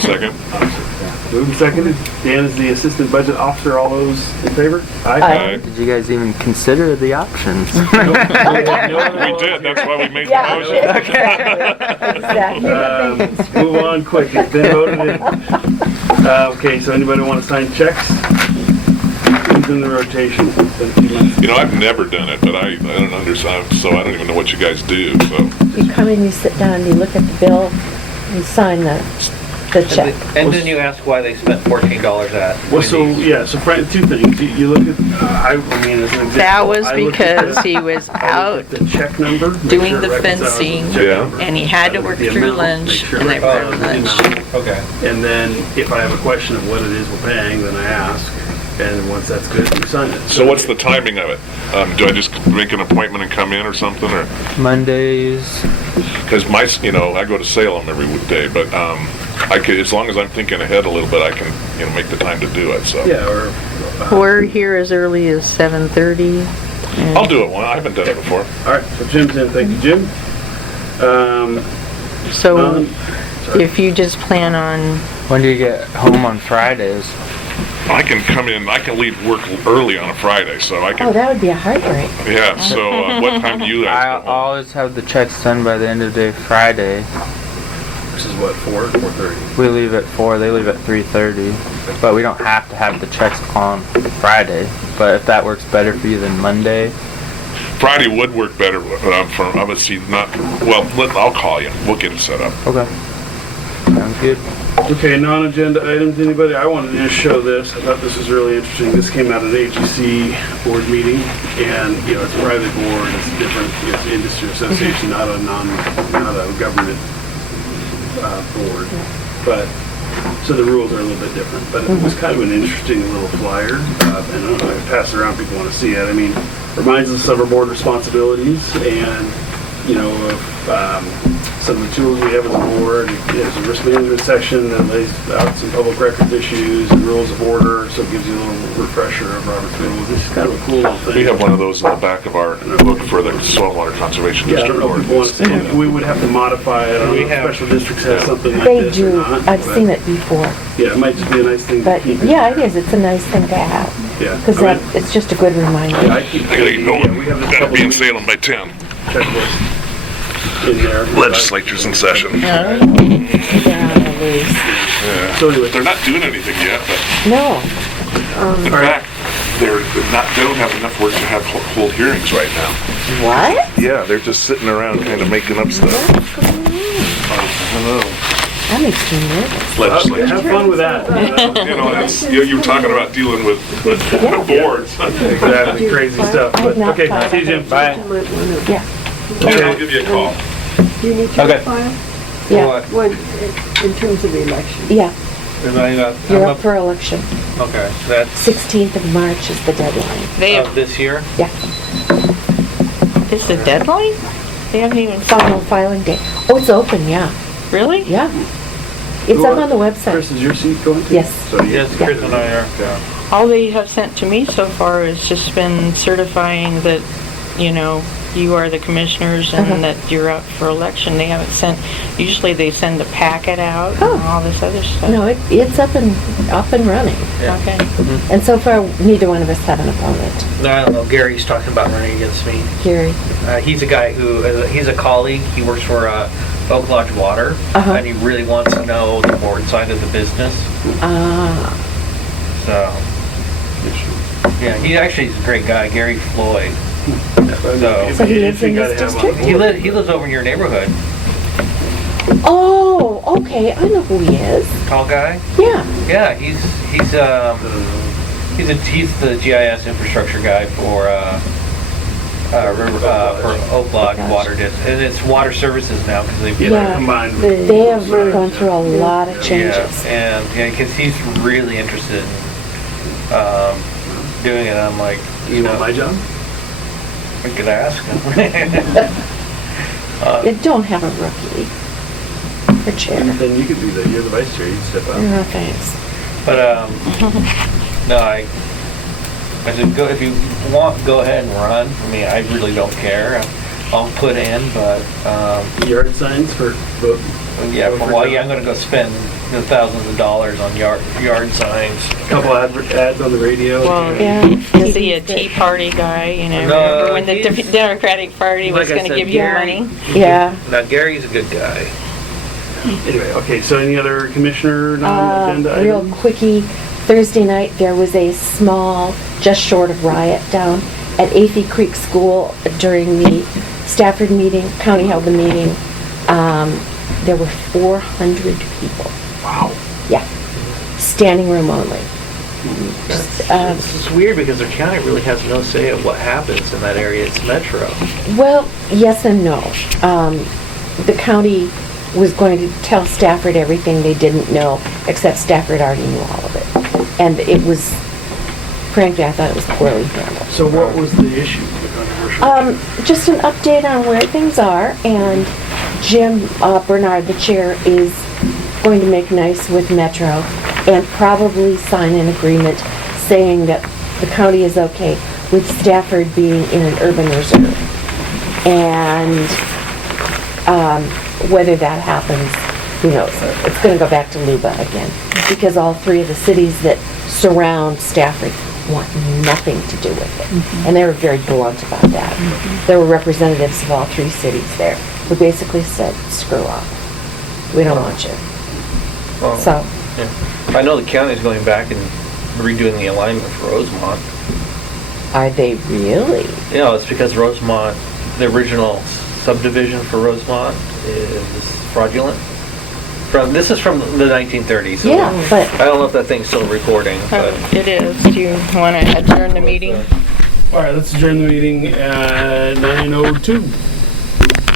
Second. officer? Moved and seconded. Dan is the assistant budget officer. All those in favor? Aye. Did you guys even consider the options? We did, that's why we made the Yeah. motion. Exactly. Move on quick. It's been voted in. Okay, so anybody want to sign checks? been the rotation? It's been a few months. You know, I've never done it, but I don't understand, so I don't even know what you guys do, so. You come in, you sit down, you look at the bill, you sign the check. And then you ask why they spent $14 at Well, so, Wendy's. yeah, so Frank, two things. You look at, I mean, as an example. That was I look at because the- he was I look out at the check number. make doing sure it the reconciles with fencing, check Yeah. number. and he had to I look work at the through amount, lunch, make sure and it I brought reconciles with the lunch. amount. Okay. And then if I have a question of what it is we're paying, then I ask, and once that's good, we sign it. So what's the timing of it? Do I just make an appointment and come in or something, or? Mondays. Because you know, I go to Salem every day, but I could, as long as I'm thinking ahead a little bit, I can, you know, make the time to do it, so. Yeah, or. We're here as early as 7:30. I'll do it one, I haven't done it before. All right, so Jim's in, thank you, Jim. So Sorry. if you just plan on, When do you get home on Fridays? I can come in, I can leave work early on a Friday, so I Oh, can, that would be a heartbreak. yeah, so what time do you I guys go home? always have the checks done by the end of the day Friday. This is what, 4:30? We leave at 4, they leave at 3:30. But we don't have to have the checks on Friday. But if that works better for you than Monday, Friday would work better, but I'm from, obviously not, well, I'll call you, we'll get it set up. okay. Sounds good. Okay, non-agenda items, anybody? I wanted to just show this. I thought this was really interesting. This came out of the AGC board meeting, and, you know, it's a private board, it's different, it's an industry association, not a government board. But, so the rules are a little bit different, but it was kind of an interesting little flyer, and I don't know, I pass it around, people want to see it. I mean, reminds us of our board responsibilities, and, you know, of some of the tools we have as a board. There's a risk management section that lays out some public records issues and rules of order, so it gives you a little refresher of Robert's rules. This is kind of a cool little thing. We have one of those in the back of our book for the Saltwater Conservation Yeah, I District don't know if people want to see ordinance. it. We would have to modify it. I don't know if special districts have something like They this or do, not. I've but, seen it before. Yeah, it might just be a nice thing to But, keep. yeah, it is, it's a nice thing to have. Yeah. Because I mean, it's just a good reminder. yeah, I keep. I gotta get yeah, we going, have this gotta be in public Salem by 10. checklist in there. Legislature's in session. They're on the loose. Yeah. So anyway, They're not doing anything yet, but No, in fact, they don't have enough work to have hold hearings right now. what? Yeah, they're just sitting around kind of making up stuff. I don't know. That makes me nervous. Legislature. have fun with that. You know, that's, you were talking about dealing with boards. Exactly, crazy stuff. I have But, not okay, thought see you, of Jim. it. Bye. You might want to, Yeah, Okay, I'll give you a call. do you need your Okay. file? yeah, One, in terms of the election. yeah. You're I'm up for election. Okay, that's 16th of March is the deadline. they, of this year? Yeah, is the deadline? They haven't even, final filing date. Oh, it's open, yeah, really? yeah. It's up on the Chris, website. is your seat going to? Yes. So you- Yes, Chris and I are. All they have sent to me so far has just been certifying that, you know, you are the commissioners and that you're up for election. They haven't sent, usually they send the packet out and Oh. all this other stuff. No, it's up and running. Okay. And so far, neither one of us have an opponent. No, I don't know, Gary's talking about running against me. Gary. He's a guy who, he's a colleague, he works for Oak Lodge Water, Uh-huh. and he really wants to know the board side of the business, Ah, so. Yeah, he actually is a great guy, Gary Floyd. So he lives in this district? He lives over in your neighborhood, oh, okay, I know who he is. tall guy. Yeah, Yeah, he's the GIS infrastructure guy for Oak Lodge Gosh. Water District, and it's water services now because they've Yeah, they're combined with. they have gone through a lot of changes. Yeah, and because he's really interested in doing it. I'm like, You want my job? I could ask him. They don't have a rookie for chair. Then you could be you're the vice chair, you'd step up. No, thanks. But no, I said go if you want, go ahead and run. I mean, I really don't care. I'll put in, but Yard signs for vote. yeah, for a while, yeah, I'm gonna go spend thousands of dollars on yard signs. Couple ads on the radio. Well, Yeah. is he a Tea Party guy, you know? No, Remember when the he's- Democratic Party was Like I gonna said, give you Gary- money? Yeah. Now Gary's a good guy. Anyway, okay, so any other commissioner non-agenda Real items? quickie, Thursday night, there was a small, just short of riot down at Athey Creek School during the Stafford meeting, county held the meeting. There were 400 people. Wow. Yeah, standing room only. This is weird because the county really has no say of what happens in that area. It's metro. Well, yes and no. The county was going to tell Stafford everything they didn't know, except Stafford already knew all of it. And it was, frankly, I thought it was poorly handled. So what was the issue? The controversial? Just an update on where things are, and Jim Bernard, the chair, is going to make nice with Metro and probably sign an agreement saying that the county is okay with Stafford being in an urban reserve. And whether that happens, who knows? It's going to go back to Luba again, because all three of the cities that surround Stafford want nothing to do with it. And they were very blunt about that. There were representatives of all three cities there who basically said, screw off. We don't want you. So, Yeah. I know the county's going back and redoing the alignment for Rosemont. are they really? You know, it's because Rosemont, the original subdivision for Rosemont is fraudulent. This is from the 1930s. So Yeah, but I don't know if that thing's still recording, but It is. Do you want to adjourn the meeting? All right, let's adjourn the meeting at 9:02.